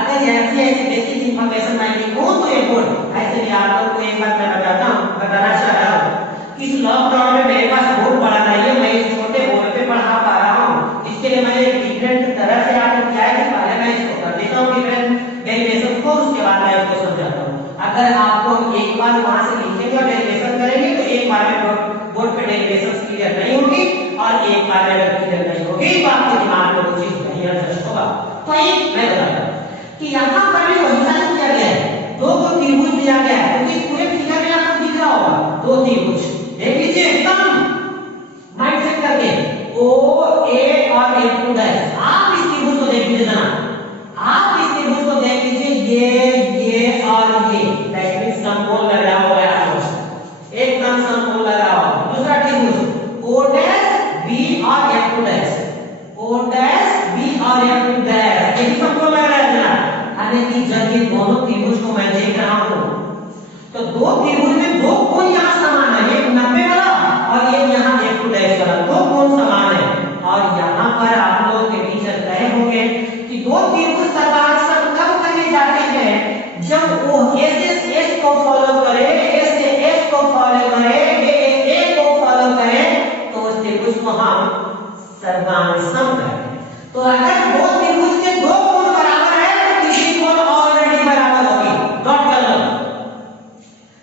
अगर ऐसी बेसिक इंफॉर्मेशन मैं लिखूं तो ये बोर्ड ऐसे भी आप लोगों को एक बात मैं बताना चाह रहा हूं कि इस लॉकडाउन में मेरे पास बोर्ड बड़ा नहीं है, मैं इस छोटे बोर्ड पे पढ़ा पा रहा हूं, इसके लिए मैंने डिफरेंट तरह से आपको किया है कि पहले मैं इसको कर देता हूं डिफरेंट डेरिवेशन को, उसके बाद मैं इसको समझाता हूं। अगर आपको एक बार वहां से लिखेंगे और डेरिवेशन करेंगे तो एक बार में बोर्ड पे डेरिवेशन क्लियर नहीं होगी और एक बार में अगर क्लियर नहीं होगी तो आपके दिमाग में कुछ चीज नहीं एडजस्ट होगा। तो ये मैं बताता हूं कि यहां पर भी वही सारा किया गया है, दो को त्रिभुज दिया गया है क्योंकि पूरे फिगर में आपको दिख रहा होगा दो त्रिभुज, देख लीजिए एकदम माइंड सेट करके O A और F2 डैश। आप इस त्रिभुज को देख लीजिए जरा, आप इस त्रिभुज को देख लीजिए ये और ये दैट मींस समकोण लग रहा होगा आपको, एकदम समकोण लग रहा होगा। दूसरा त्रिभुज O डैश B और F2 dash, O dash B और F2 डैश, ये भी समकोण लग रहा है जरा। यानी कि जब ये दोनों त्रिभुज को मैं देख रहा हूं तो दो त्रिभुज में दो कोण यहां समान है, एक 90 वाला और एक यहां F2 डैश वाला, दो कोण समान है। और यहां पर आप लोगों के टीचर कहे होंगे कि दो त्रिभुज समांतर कब कहे जाते हैं, जब वो S से S को फॉलो करे, S से S को फॉलो करे, A को फॉलो करे तो उस त्रिभुज को हम सर्वांग कहते हैं। तो अगर दो त्रिभुज के दो कोण बराबर है तो तीसरी कोण ऑलरेडी बराबर होगी, नोट कर लो।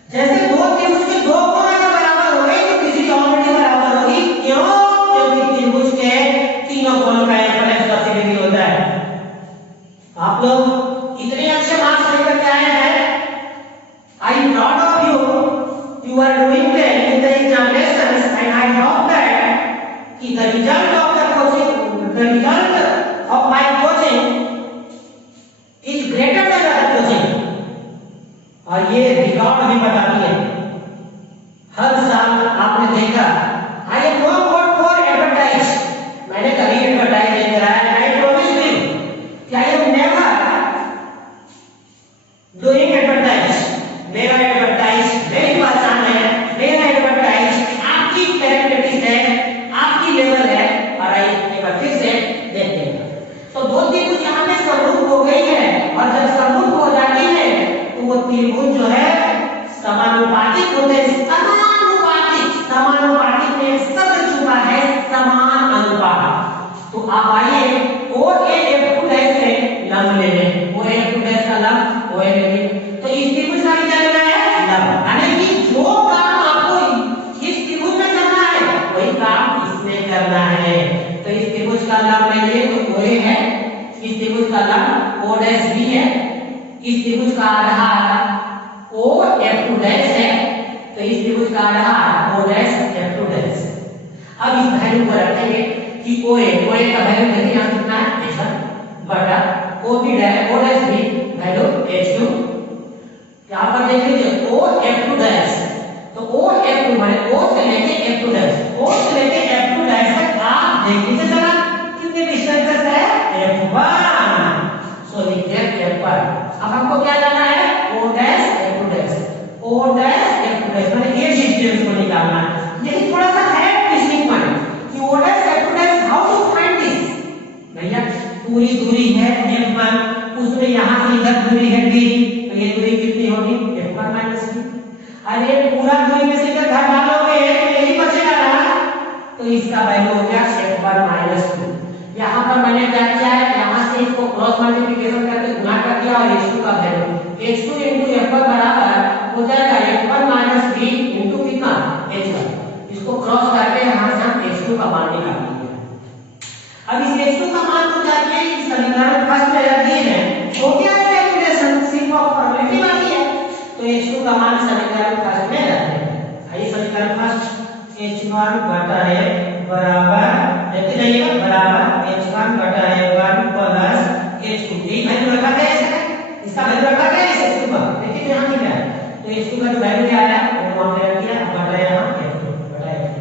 जैसे दो त्रिभुज के दो कोण अगर बराबर हो गए तो तीसरी ऑलरेडी बराबर होगी, क्यों? इतने अच्छे मार्क्स लेकर के आए हैं। I am proud of you, you are doing well in the examinations and I hope that कि the result of the coaching, the result of my coaching is greater than other coaching. और ये record भी बताती है, हर साल आपने देखा I am no more for advertise, मैंने कभी एडवर्टाइज नहीं कराया। आई प्रॉमिस यू कि I am never doing advertise. मेरा एडवर्टाइज मेरी पहचान है, मेरा एडवर्टाइज आपकी कैरेक्टरिस्टिक है, आपकी लेवल है, और आई एक बार फिर से देखते हैं। तो दो त्रिभुज यहाँ पे समरूप हो गई है, और जब समरूप हो जाती है तो वो त्रिभुज जो है समानुपातिक होते हैं। समानुपातिक में एक शब्द छुपा है, समान अनुपात। तो आप आइए OAF2 से लंब ले लें, OAF2 का लंब OA ले लें। तो इस त्रिभुज का क्या लेना है? लंब। यानी कि जो काम आपको इस त्रिभुज में करना है वही काम इसमें करना है। तो इस त्रिभुज का लंब ले लिए तो OA है, इस त्रिभुज का लंब O'B है, इस त्रिभुज का आधार OF2 है, तो इस त्रिभुज का आधार O'F2। अब इस वैल्यू को रखेंगे कि OA का वैल्यू देखिए यहां कितना है h1 बटा OB वैल्यू h2। यहां पर देख लीजिए OF2, तो OF2 माने O से लेके F2, O से लेके F2 तक आप देख लीजिए जरा कितने डिस्टेंस तक है F1। सो लिखिए F1। अब हमको क्या करना है O' F2 माने ये डिस्टेंस को निकालना है। लेकिन थोड़ा सा है ट्विस्टिंग पॉइंट कि O' F2 how to find this. भैया पूरी दूरी है F1, उसमें यहां से इधर दूरी है D, तो ये दूरी कितनी होगी F1 - D। अरे पूरा दूरी में से इधर घटा लोगे तो यही बचेगा ना, तो इसका वैल्यू हो गया F1 - 2। यहां पर मैंने क्या किया है, यहां से इसको क्रॉस मल्टीप्लिकेशन करके गुणा कर दिया और h2 का वैल्यू h2 * f1 बराबर हो जाएगा f1 - b * कितना h1। इसको क्रॉस करके यहां से हम h2 का मान निकाल लेंगे। अब इस h2 का मान को जाके इस समीकरण फर्स्ट में रख दिए हैं, हो गया कैलकुलेशन, सिर्फ फॉर्मेलिटी बाकी है। तो h2 का मान समीकरण फर्स्ट में रख देंगे। आइए समीकरण फर्स्ट h1 बटा f बराबर देखते जाइएगा बराबर h1 बटा f1 प्लस h2। यही वैल्यू रखा गया है, इसका वैल्यू रखा गया है h2 का। देखिए यहां क्या है, तो h2 का जो वैल्यू आया है वो वहां पे रख दिया बटा यहां f2 बटा f2।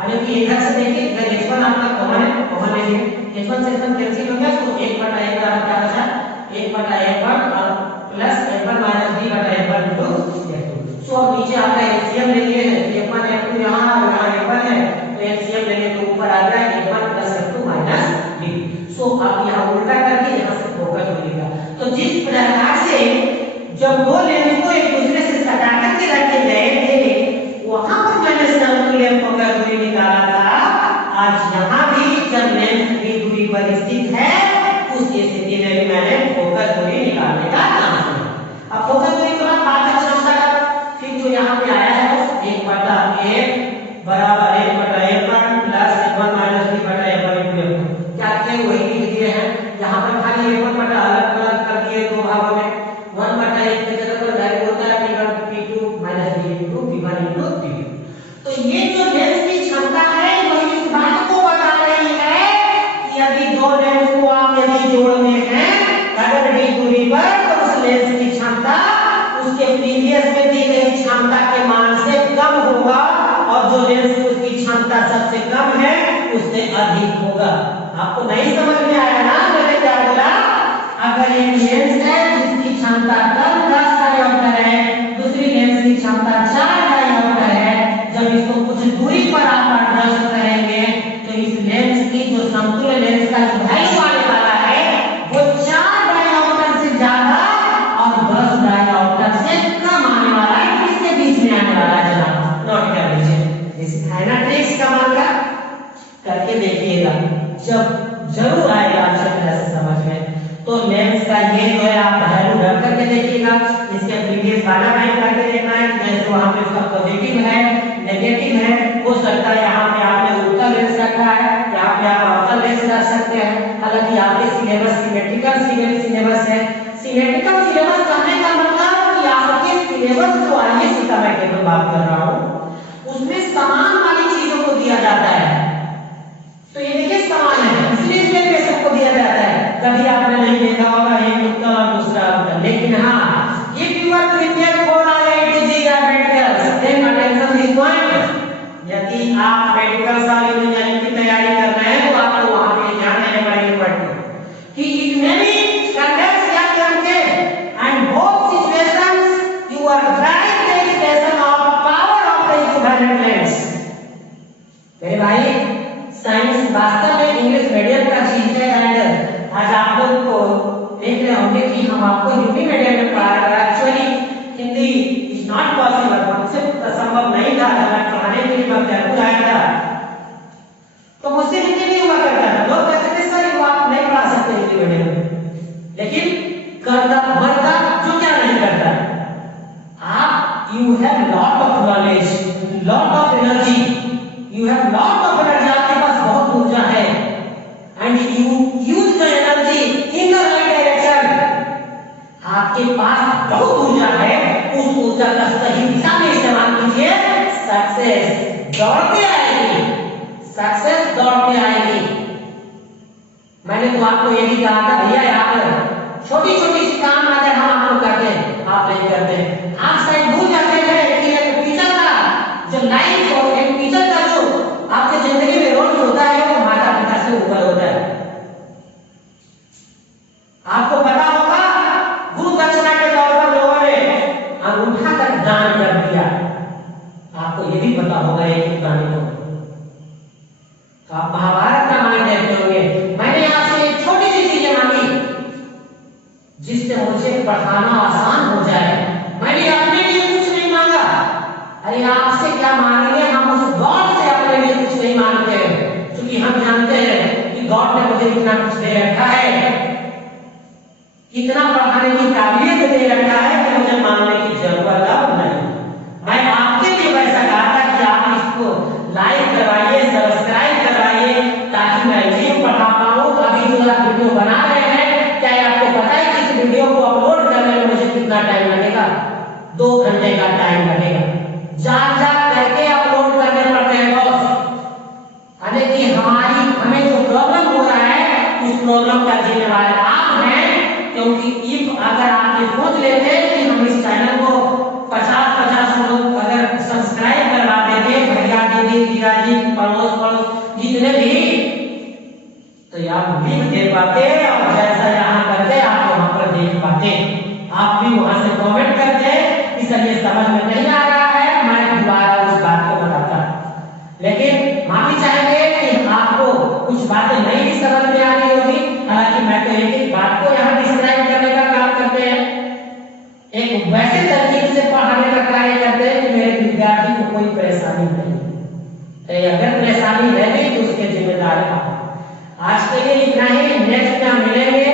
आने की इधर से देखिए इधर h1 आपका कॉमन है, कॉमन ले लीजिए, h1 से h1 कैंसिल हो गया तो 1 बटा f बराबर क्या बचा 1 बटा f1 और प्लस f1 - b बटा f1 * f2। सो अब नीचे आपका एलसीएम ले लिए f1 f2 यहां और यहां f1 है, तो एलसीएम लेने तो ऊपर आ गया f1 + f2 - b। सो आप यहां उल्टा करके यहां से फोकस मिलेगा। तो जिस प्रकार से जब दो लेंस को एक दूसरे से सटा करके रखे गए थे वहां पर मैंने समतुल्य फोकस दूरी निकाला था, आज यहां भी जब लेंस की दूरी पर स्थित है उस स्थिति में भी मैंने फोकस दूरी निकालने का काम किया। अब फोकस दूरी के बाद बात है क्षमता का, फिर जो यहां पे आया है 1 बटा a बराबर 1 बटा f1 प्लस f1 - b बटा f1 * f2। क्या किए वही लिख दिए हैं, यहां पर खाली f1 बटा अलग-अलग कर दिए दो भागों में। 1 बटा 1 के जगह पर वैल्यू होता है p1 p2 - b * p1 * p2। तो ये जो लेंस की क्षमता है वही इस बात को बता रही है कि यदि दो लेंस को आप यदि जोड़ते हैं अगर d दूरी पर तो उस लेंस की क्षमता उसके प्रीवियस में दी गई क्षमता के मान से कम होगा, और जो लेंस की उसकी क्षमता सबसे कम है उससे अधिक होगा। आपको नहीं समझ में आया ना मैंने क्या बोला? अगर एक लेंस है जिसकी क्षमता कम 10 डायोप्टर है, दूसरी लेंस की क्षमता 4 डायोप्टर है, जब इसको कुछ दूरी पर आप एडजस्ट करेंगे तो इस लेंस की जो समतुल्य लेंस का जो वैल्यू आने वाला है वो 4 डायोप्टर से ज्यादा और 10 डायोप्टर से कम आने वाला है, इसके बीच में आने वाला है। जनाब नोट कर लीजिए, इस है ना ट्रिक्स का मान का करके देखिएगा, जब जरूर आएगा अच्छी तरह से समझ में। तो लेंस का ये जो है आप वैल्यू रख करके देखिएगा, इसके प्रीवियस वाला टाइम करके देखना है जैसे वहां पे उसका पॉजिटिव है नेगेटिव है, हो सकता है यहाँ पे आपने उत्तल लेंस रखा है, यहाँ पे आप अवतल लेंस रख सकते हैं। हालांकि आपके सिलेबस सिमेट्रिकल सिलेबस है, सिनेटिकल सिलेबस कहने का मतलब कि आपके सिलेबस जो आईएएस का मैं केवल बात कर रहा हूं उसमें समान वाली चीजों को दिया जाता है। तो ये देखिए समान है, इसलिए इसमें क्वेश्चन को दिया जाता है। कभी आपने नहीं देखा होगा एक उत्तर और दूसरा उत्तर, लेकिन हाँ if you are prepared for IIT या medical then attention this point. यदि आप मेडिकल साल इंजीनियरिंग की तैयारी कर रहे हैं तो आपको वहां पे ध्यान देने पड़ेगा पढ़ने कि इट मे बी कंडक्ट्स या करके and both situations you are drive the expression of power of the equivalent lens. मेरे भाई साइंस वास्तव में इंग्लिश मीडियम का चीज है एंड आज आप लोग को देख रहे होंगे कि हम आपको हिंदी मीडियम में पढ़ा रहे हैं। Actually Hindi is not possible, मुझसे संभव नहीं था जब मैं पढ़ाने के लिए जयपुर आया था तो मुझसे हिंदी नहीं हुआ करता था। लोग कहते थे सर ये आप नहीं पढ़ा सकते हिंदी मीडियम में, लेकिन करता मरता जो क्या नहीं करता आप you have lot of knowledge, lot of energy, you have lot of energy, आपके पास बहुत ऊर्जा है and you use the energy in the right direction. आपके पास बहुत ऊर्जा है, उस ऊर्जा का सही दिशा में इस्तेमाल कीजिए, सक्सेस दौड़ते आएगी, सक्सेस दौड़ते आएगी। मैंने तो आपको ये भी कहा था भैया यहाँ पर छोटी छोटी सी काम अगर हम आपको करते हैं आप नहीं करते। आप शायद भूल जाते हैं कि एक टीचर का जो लाइफ और एक टीचर का जो आपकी जिंदगी में रोल होता है वो माता पिता से ऊपर होता है। आपको पता होगा गुरु दक्षिणा के तौर पर लोगों ने अंगूठा का दान कर दिया, आपको ये भी पता होगा एक प्राणी को। तो आप महाभारत रामायण देखते होंगे, मैंने आपसे एक छोटी सी चीजें मांगी जिससे मुझे पढ़ाना आसान हो जाए, मैंने अपने लिए कुछ नहीं मांगा। अरे आपसे क्या मांगेंगे, हम उस गॉड से अपने लिए कुछ नहीं मांगते क्योंकि हम जानते हैं कि गॉड ने मुझे इतना कुछ दे रखा है, इतना पढ़ाने की काबिलियत दे रखा है कि मुझे मांगने की जरूरत अब नहीं। मैं आपके लिए वैसा कहा था कि आप इसको लाइक करवाइए, सब्सक्राइब करवाइए ताकि मैं ये पढ़ा पाऊं। अभी जो आप वीडियो बना रहे हैं, क्या आपको पता है कि इस वीडियो को अपलोड करने में मुझे कितना टाइम लगेगा? 2 घंटे का टाइम लगेगा। जा करके अपलोड करने पड़ते हैं बॉस। यानी कि हमें जो प्रॉब्लम हो रहा है उस प्रॉब्लम का जिम्मेवार आप हैं, क्योंकि इफ अगर आप ये सोच लेते कि हम इस चैनल को 50 लोग अगर सब्सक्राइब करवा देते, भैया दीदी पिताजी पड़ोस जितने भी, तो आप लिंक दे पाते और जैसा यहाँ करते आप वहां पर देख पाते, आप भी वहां से कमेंट करते कि सर ये समझ में नहीं आ रहा है, मैं दोबारा उस बात को बताता। लेकिन माफी चाहेंगे कि आपको कुछ बातें नहीं भी समझ में आ रही होगी, हालांकि मैं तो एक बात को यहाँ डिस्क्राइब करने का काम करते हैं, एक वैसे तरीके से पढ़ाने का कार्य करते हैं कि मेरे विद्यार्थी को कोई परेशानी नहीं। तो अगर परेशानी है नहीं तो उसके जिम्मेदार आप। आज के लिए इतना ही, नेक्स्ट में मिलेंगे।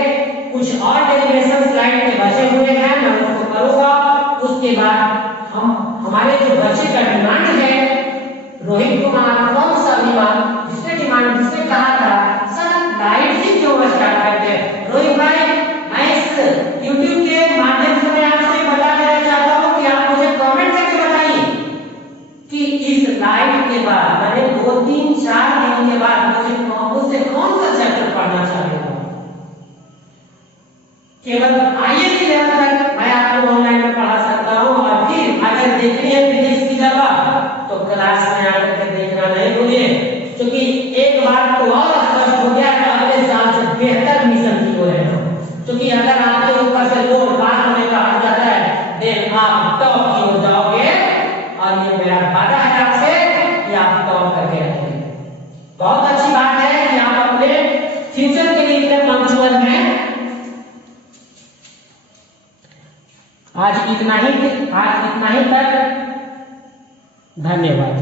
कुछ और डेरिवेशन स्लाइड के बचे हुए हैं, मैं उसको करूंगा। उसके बाद हमारे जो बच्चे का डिमांड है, रोहित कुमार कौन सा डिमांड, जिसने कहा था सर लाइट से क्यों स्टार्ट करते हैं। रोहित भाई, मैं इस YouTube के माध्यम से मैं आपसे बता देना चाहता हूँ कि आप मुझे कमेंट करके बताइए कि इस लाइट के बाद मैंने 2, 3, 4 दिन के बाद मुझे कौन सा चैप्टर पढ़ना चाहेगा। केवल आईएएस लेवल तक मैं आपको ऑनलाइन में पढ़ा सकता हूँ, और फिर अगर देखनी है फिजिक्स की जगह तो क्लास में आकर के देखना नहीं भूलिए, क्योंकि एक बात तो और स्पष्ट हो गया है, अगले साल से बेहतर मिशन की ओर है। क्योंकि अगर आपके ऊपर से लोड पास होने का आ जाता है देन आप टॉप की ओर जाओगे, और ये मेरा वादा है आपसे कि आप टॉप करके रखेंगे। बहुत अच्छी बात है कि आप अपने फ्यूचर के लिए इतने पंक्चुअल हैं। आज इतना ही तक, धन्यवाद।